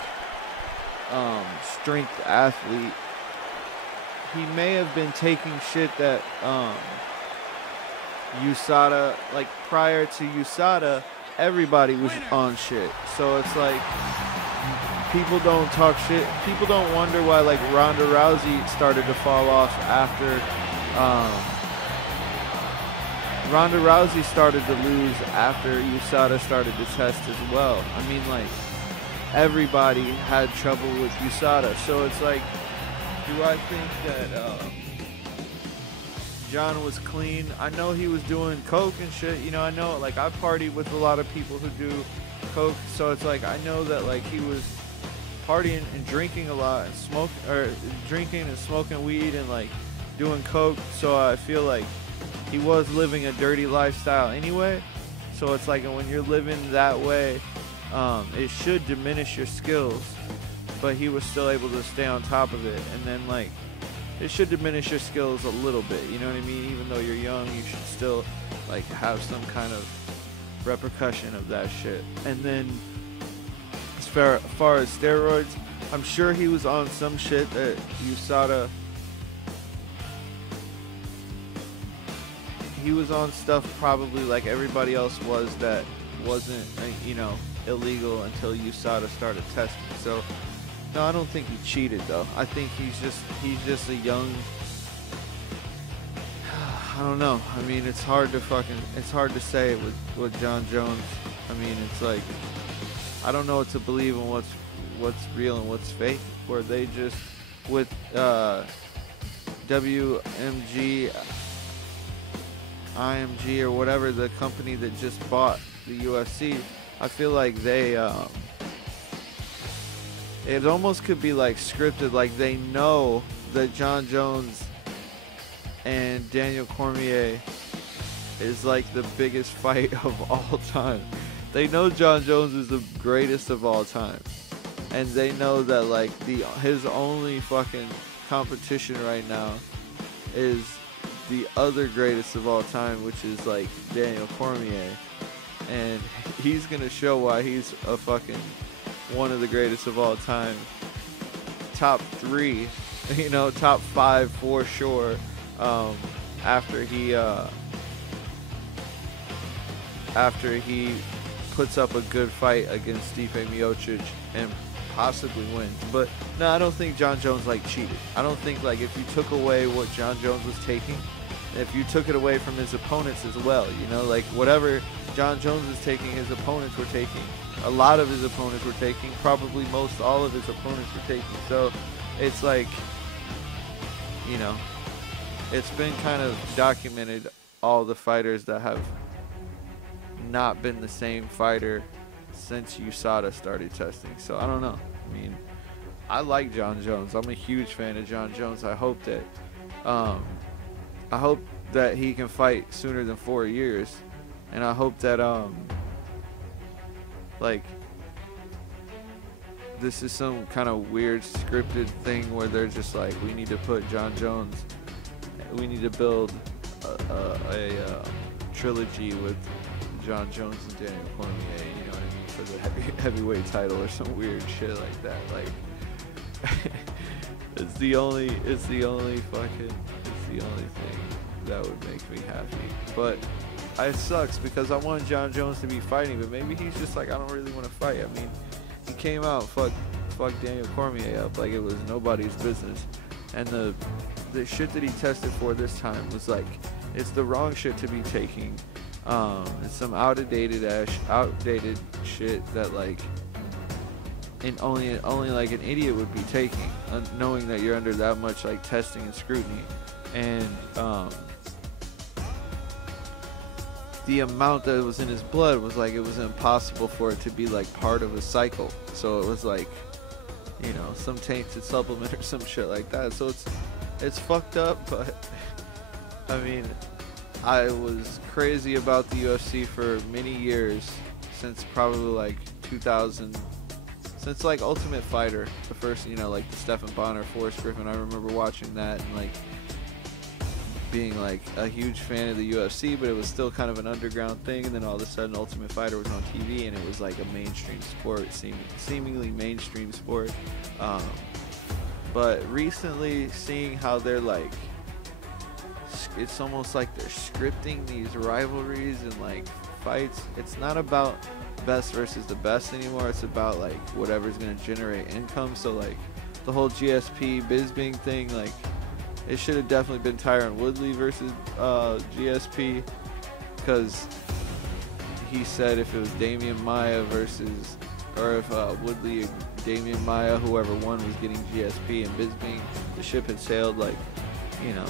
strength athlete. He may have been taking shit that USADA, like prior to USADA, everybody was on shit. So it's like people don't talk shit. People don't wonder why like Ronda Rousey started to fall off after Ronda Rousey started to lose after USADA started to test as well. I mean, like, everybody had trouble with USADA. So it's like, do I think that John was clean? I know he was doing coke and shit. You know, I know, like, I partied with a lot of people who do coke. So it's like, I know that, like, he was partying and drinking a lot and drinking and smoking weed and, like, doing coke. So I feel like he was living a dirty lifestyle anyway, so it's like when you're living that way, it should diminish your skills, but he was still able to stay on top of it. And then like, it should diminish your skills a little bit, you know what I mean? Even though you're young, you should still like have some kind of repercussion of that shit. And then as far as steroids, I'm sure he was on some shit that USADA. He was on stuff probably like everybody else was that wasn't, you know, illegal until USADA started testing. So no, I don't think he cheated though. I think he's just a young, I don't know. I mean, it's hard to say with John Jones. I mean, it's like, I don't know what to believe and what's real and what's fake. Where they just, with WMG, IMG or whatever, the company that just bought the UFC, I feel like they, it almost could be like scripted, like they know that John Jones and Daniel Cormier is like the biggest fight of all time. They know John Jones is the greatest of all time, and they know that like his only fucking competition right now is the other greatest of all time, which is like Daniel Cormier, and he's gonna show why he's a fucking one of the greatest of all time. Top 3, you know, top 5 for sure. After he puts up a good fight against Stipe Miocic and possibly wins. But no, I don't think John Jones like cheated. I don't think like if you took away what John Jones was taking, if you took it away from his opponents as well, you know, like whatever John Jones was taking, his opponents were taking. A lot of his opponents were taking. Probably most all of his opponents were taking. So it's like, you know, it's been kind of documented, all the fighters that have not been the same fighter since USADA started testing. So I don't know. I mean, I like John Jones. I'm a huge fan of John Jones. I hope that he can fight sooner than 4 years, and I hope that like this is some kind of weird scripted thing where they're just like, we need to put John Jones, we need to build a trilogy with John Jones and Daniel Cormier, you know what I mean, for the heavyweight title or some weird shit like that. Like it's the only thing that would make me happy. But it sucks because I want John Jones to be fighting, but maybe he's just like, I don't really want to fight. I mean, he came out and fucked Daniel Cormier up like it was nobody's business. And the shit that he tested for this time was like, it's the wrong shit to be taking. It's some outdated shit that like only like an idiot would be taking, knowing that you're under that much like testing and scrutiny. And the amount that was in his blood was like, it was impossible for it to be like part of a cycle. So it was like, you know, some tainted supplement or some shit like that. So it's fucked up. But I mean, I was crazy about the UFC for many years, since probably like 2000, since like Ultimate Fighter, the first, you know, like the Stephen Bonner, Forrest Griffin. I remember watching that and like being like a huge fan of the UFC, but it was still kind of an underground thing. And then all of a sudden Ultimate Fighter was on TV and it was like a mainstream sport, seemingly mainstream sport. But recently seeing how they're like, it's almost like they're scripting these rivalries and like fights. It's not about best versus the best anymore. It's about like whatever's going to generate income. So like the whole GSP Bisping thing, like it should have definitely been Tyron Woodley versus GSP, because he said if it was Damian Maia versus, or if Woodley and Damian Maia, whoever won, was getting GSP, and Bisping, the ship had sailed. Like, you know,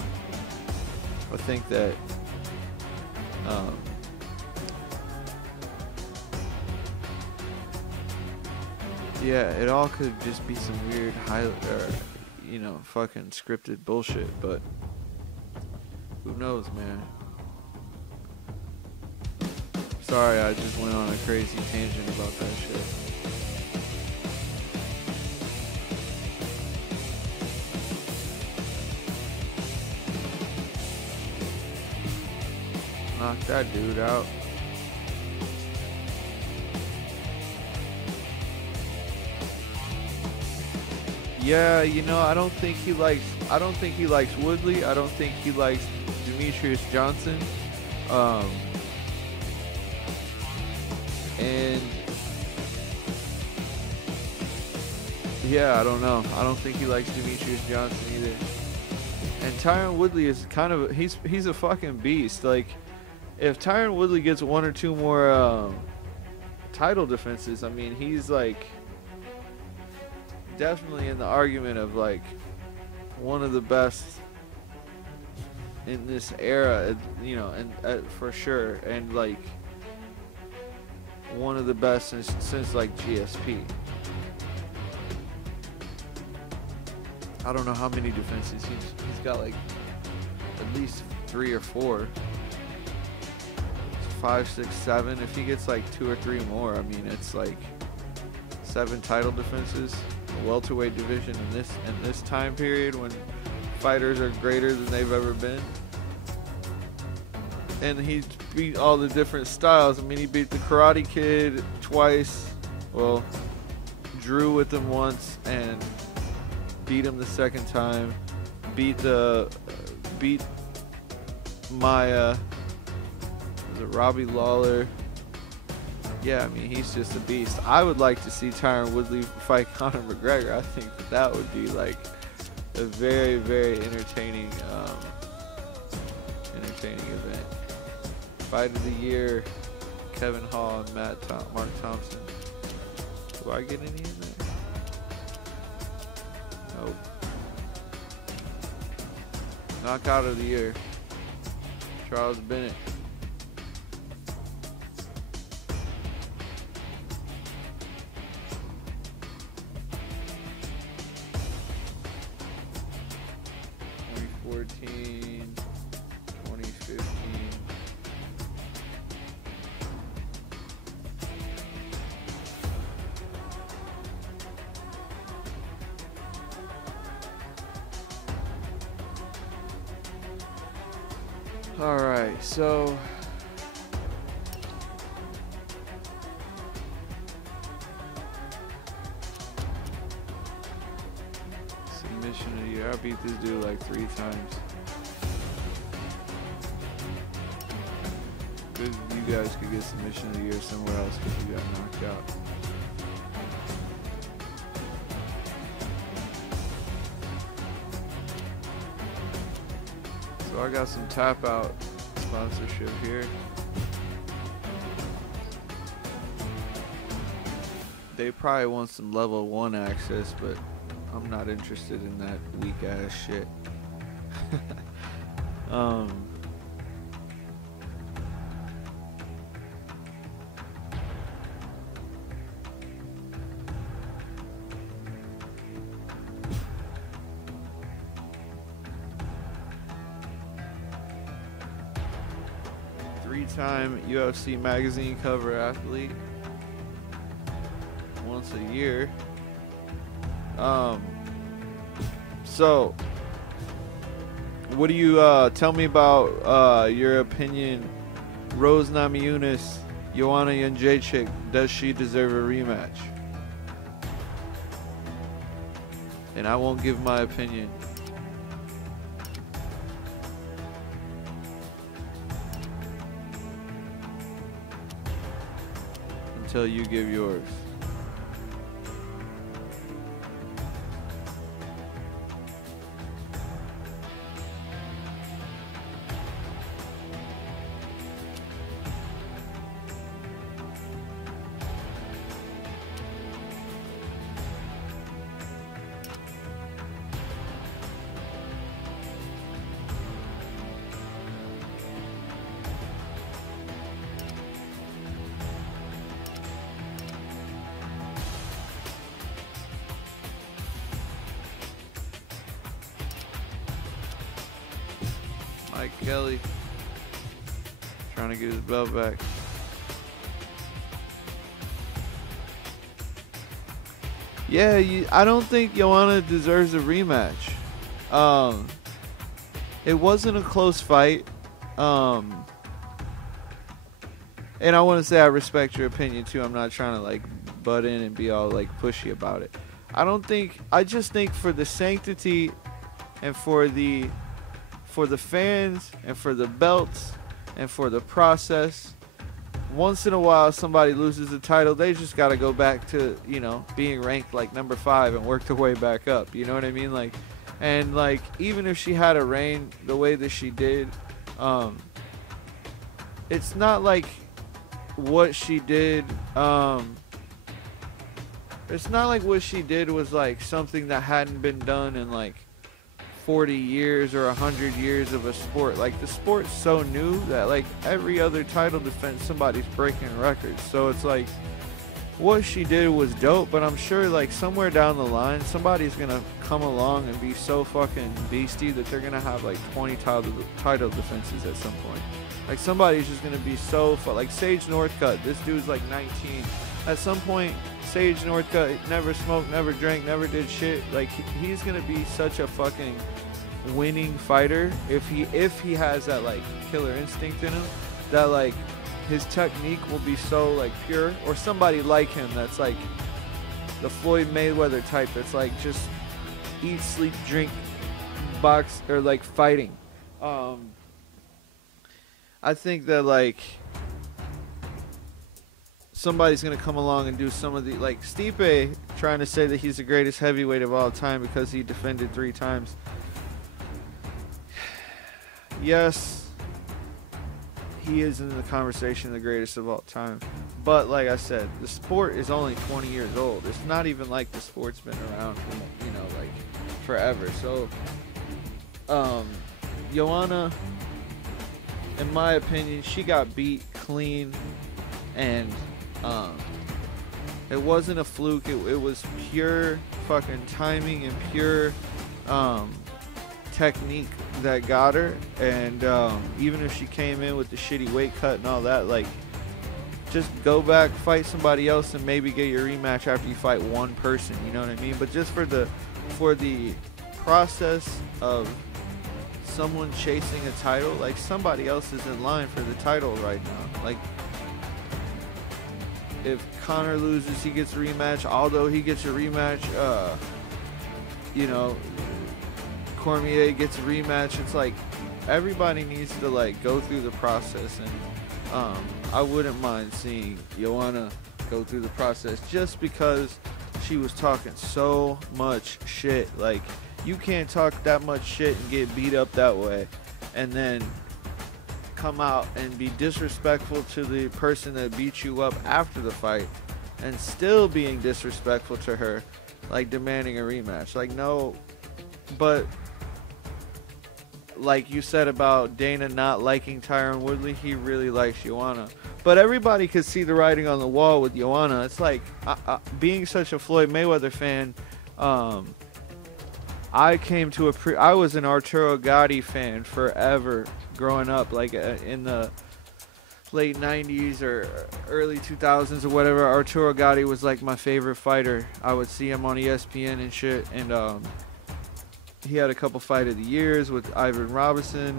I think that yeah, it all could just be some weird you know, fucking scripted bullshit, but who knows, man. Sorry, I just went on a crazy tangent about that shit. Knock that dude out. Yeah, I don't think he likes Woodley. I don't think he likes Demetrius Johnson. And yeah, I don't know. I don't think he likes Demetrius Johnson either. And Tyron Woodley is kind of he's a fucking beast. Like, if Tyron Woodley gets one or two more title defenses, I mean, he's like definitely in the argument of like one of the best in this era, and for sure, and like one of the best since like GSP. I don't know how many defenses he's got, like at least 3 or 4. 5, 6, 7. If he gets like 2 or 3 more, I mean, it's like 7 title defenses. The welterweight division in this time period when fighters are greater than they've ever been. And he beat all the different styles. I mean, he beat the Karate Kid twice. Well, drew with him once and beat him the second time. Beat Maya. Was it Robbie Lawler? Yeah, I mean, he's just a beast. I would like to see Tyron Woodley fight Conor McGregor. I think that would be like a very, very entertaining event. Fight of the year, Kevin Hall and Mark Thompson. Do I get any in there? Nope. Knockout of the year, Charles Bennett. Alright, so submission of the year. I beat this dude like 3 times. Good if you guys could get submission of the year somewhere else because you got knocked out. So I got some tap out sponsorship here. They probably want some level 1 access, but I'm not interested in that weak ass shit. 3-time UFC magazine cover athlete. Once a year. So what do you tell me about your opinion? Rose Namajunas, Joanna Jędrzejczyk, does she deserve a rematch? And I won't give my opinion. Until you give yours. Mike Kelly trying to get his belt back. Yeah, I don't think Joanna deserves a rematch. It wasn't a close fight. And I want to say I respect your opinion too. I'm not trying to like butt in and be all like pushy about it. I just think for the sanctity and for the fans and for the belts and for the process, once in a while somebody loses the title, they just got to go back to, you know, being ranked like number 5 and work their way back up. You know what I mean? Like, and like, even if she had a reign the way that she did, it's not like what she did, it's not like what she did was like something that hadn't been done in like 40 years or 100 years of a sport. Like, the sport's so new that like every other title defense somebody's breaking records. So it's like, what she did was dope, but I'm sure like somewhere down the line somebody's gonna come along and be so fucking beastie that they're gonna have like 20 title defenses at some point. Like, somebody's just gonna be so like Sage Northcutt. This dude's like 19. At some point, Sage Northcutt never smoked, never drank, never did shit. Like, he's gonna be such a fucking winning fighter if he has that like killer instinct in him, that like his technique will be so like pure. Or somebody like him that's like the Floyd Mayweather type, that's like just eat, sleep, drink, box, or like fighting. I think that like somebody's gonna come along and do some of the, like Stipe trying to say that he's the greatest heavyweight of all time because he defended 3 times. Yes, he is in the conversation the greatest of all time, but like I said, the sport is only 20 years old. It's not even like the sport's been around for, you know, like forever. So Joanna, in my opinion, she got beat clean, and it wasn't a fluke. It was pure fucking timing and pure technique that got her. And even if she came in with the shitty weight cut and all that, like, just go back, fight somebody else, and maybe get your rematch after you fight one person. You know what I mean? But just for the process of someone chasing a title, like, somebody else is in line for the title right now. Like, if Conor loses, he gets a rematch. Aldo, he gets a rematch. You know, Cormier gets a rematch. It's like, everybody needs to like go through the process, and I wouldn't mind seeing Joanna go through the process, just because she was talking so much shit. Like, you can't talk that much shit and get beat up that way, and then come out and be disrespectful to the person that beat you up after the fight, and still being disrespectful to her, like demanding a rematch. Like, no. But like you said about Dana not liking Tyron Woodley, he really likes Joanna. But everybody could see the writing on the wall with Joanna. It's like, being such a Floyd Mayweather fan, I was an Arturo Gatti fan forever growing up, like in the late 90s or early 2000s or whatever. Arturo Gatti was like my favorite fighter. I would see him on ESPN and shit, and he had a couple fight of the years with Ivan Robinson,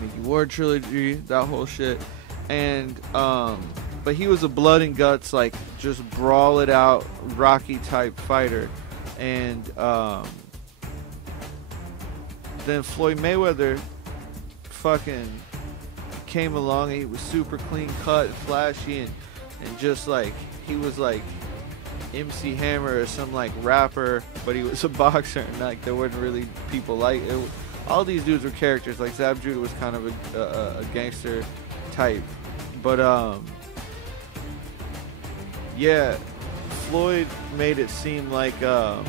Mickey Ward trilogy, that whole shit. And but he was a blood and guts, like, just brawl it out, Rocky type fighter. And then Floyd Mayweather fucking came along, and he was super clean cut and flashy, and just like, he was like MC Hammer or some like rapper, but he was a boxer, and like there weren't really people like it. All these dudes were characters. Like, Zab Judah was kind of a gangster type, but yeah, Floyd made it seem like it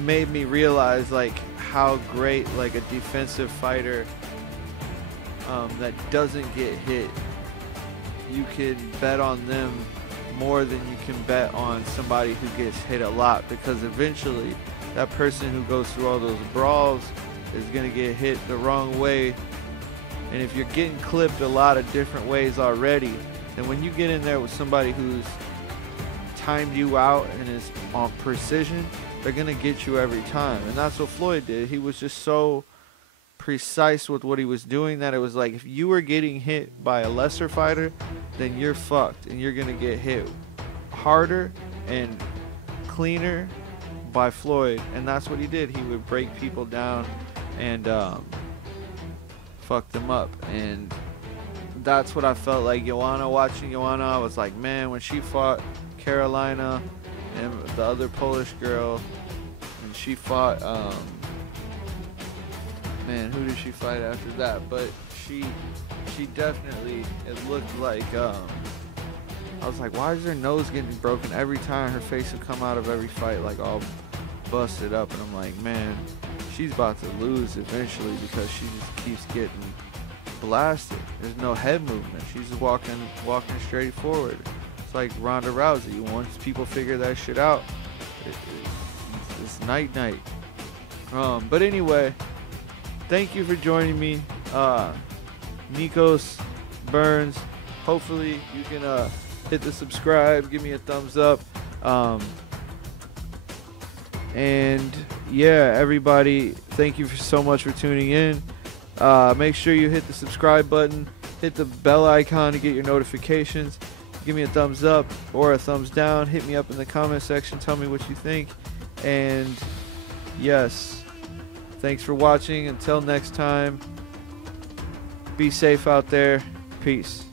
made me realize like how great like a defensive fighter that doesn't get hit, you can bet on them more than you can bet on somebody who gets hit a lot, because eventually that person who goes through all those brawls is going to get hit the wrong way. And if you're getting clipped a lot of different ways already, then when you get in there with somebody who's timed you out and is on precision, they're going to get you every time. And that's what Floyd did. He was just so precise with what he was doing, that it was like if you were getting hit by a lesser fighter, then you're fucked and you're gonna get hit harder and cleaner by Floyd. And that's what he did. He would break people down and fuck them up. And that's what I felt like watching Joanna. I was like, man, when she fought Carolina and the other Polish girl, and she fought man, who did she fight after that? But she definitely, it looked like I was like, why is her nose getting broken every time? Her face would come out of every fight like all busted up, and I'm like, man, she's about to lose eventually because she just keeps getting blasted. There's no head movement. She's just walking straight forward. It's like Ronda Rousey. Once people figure that shit out, it's night. But anyway, thank you for joining me, Nikos Burns. Hopefully you can hit the subscribe, give me a thumbs up, and yeah, everybody, thank you so much for tuning in. Make sure you hit the subscribe button, hit the bell icon to get your notifications. Give me a thumbs up or a thumbs down. Hit me up in the comment section. Tell me what you think. And yes, thanks for watching. Until next time, be safe out there. Peace.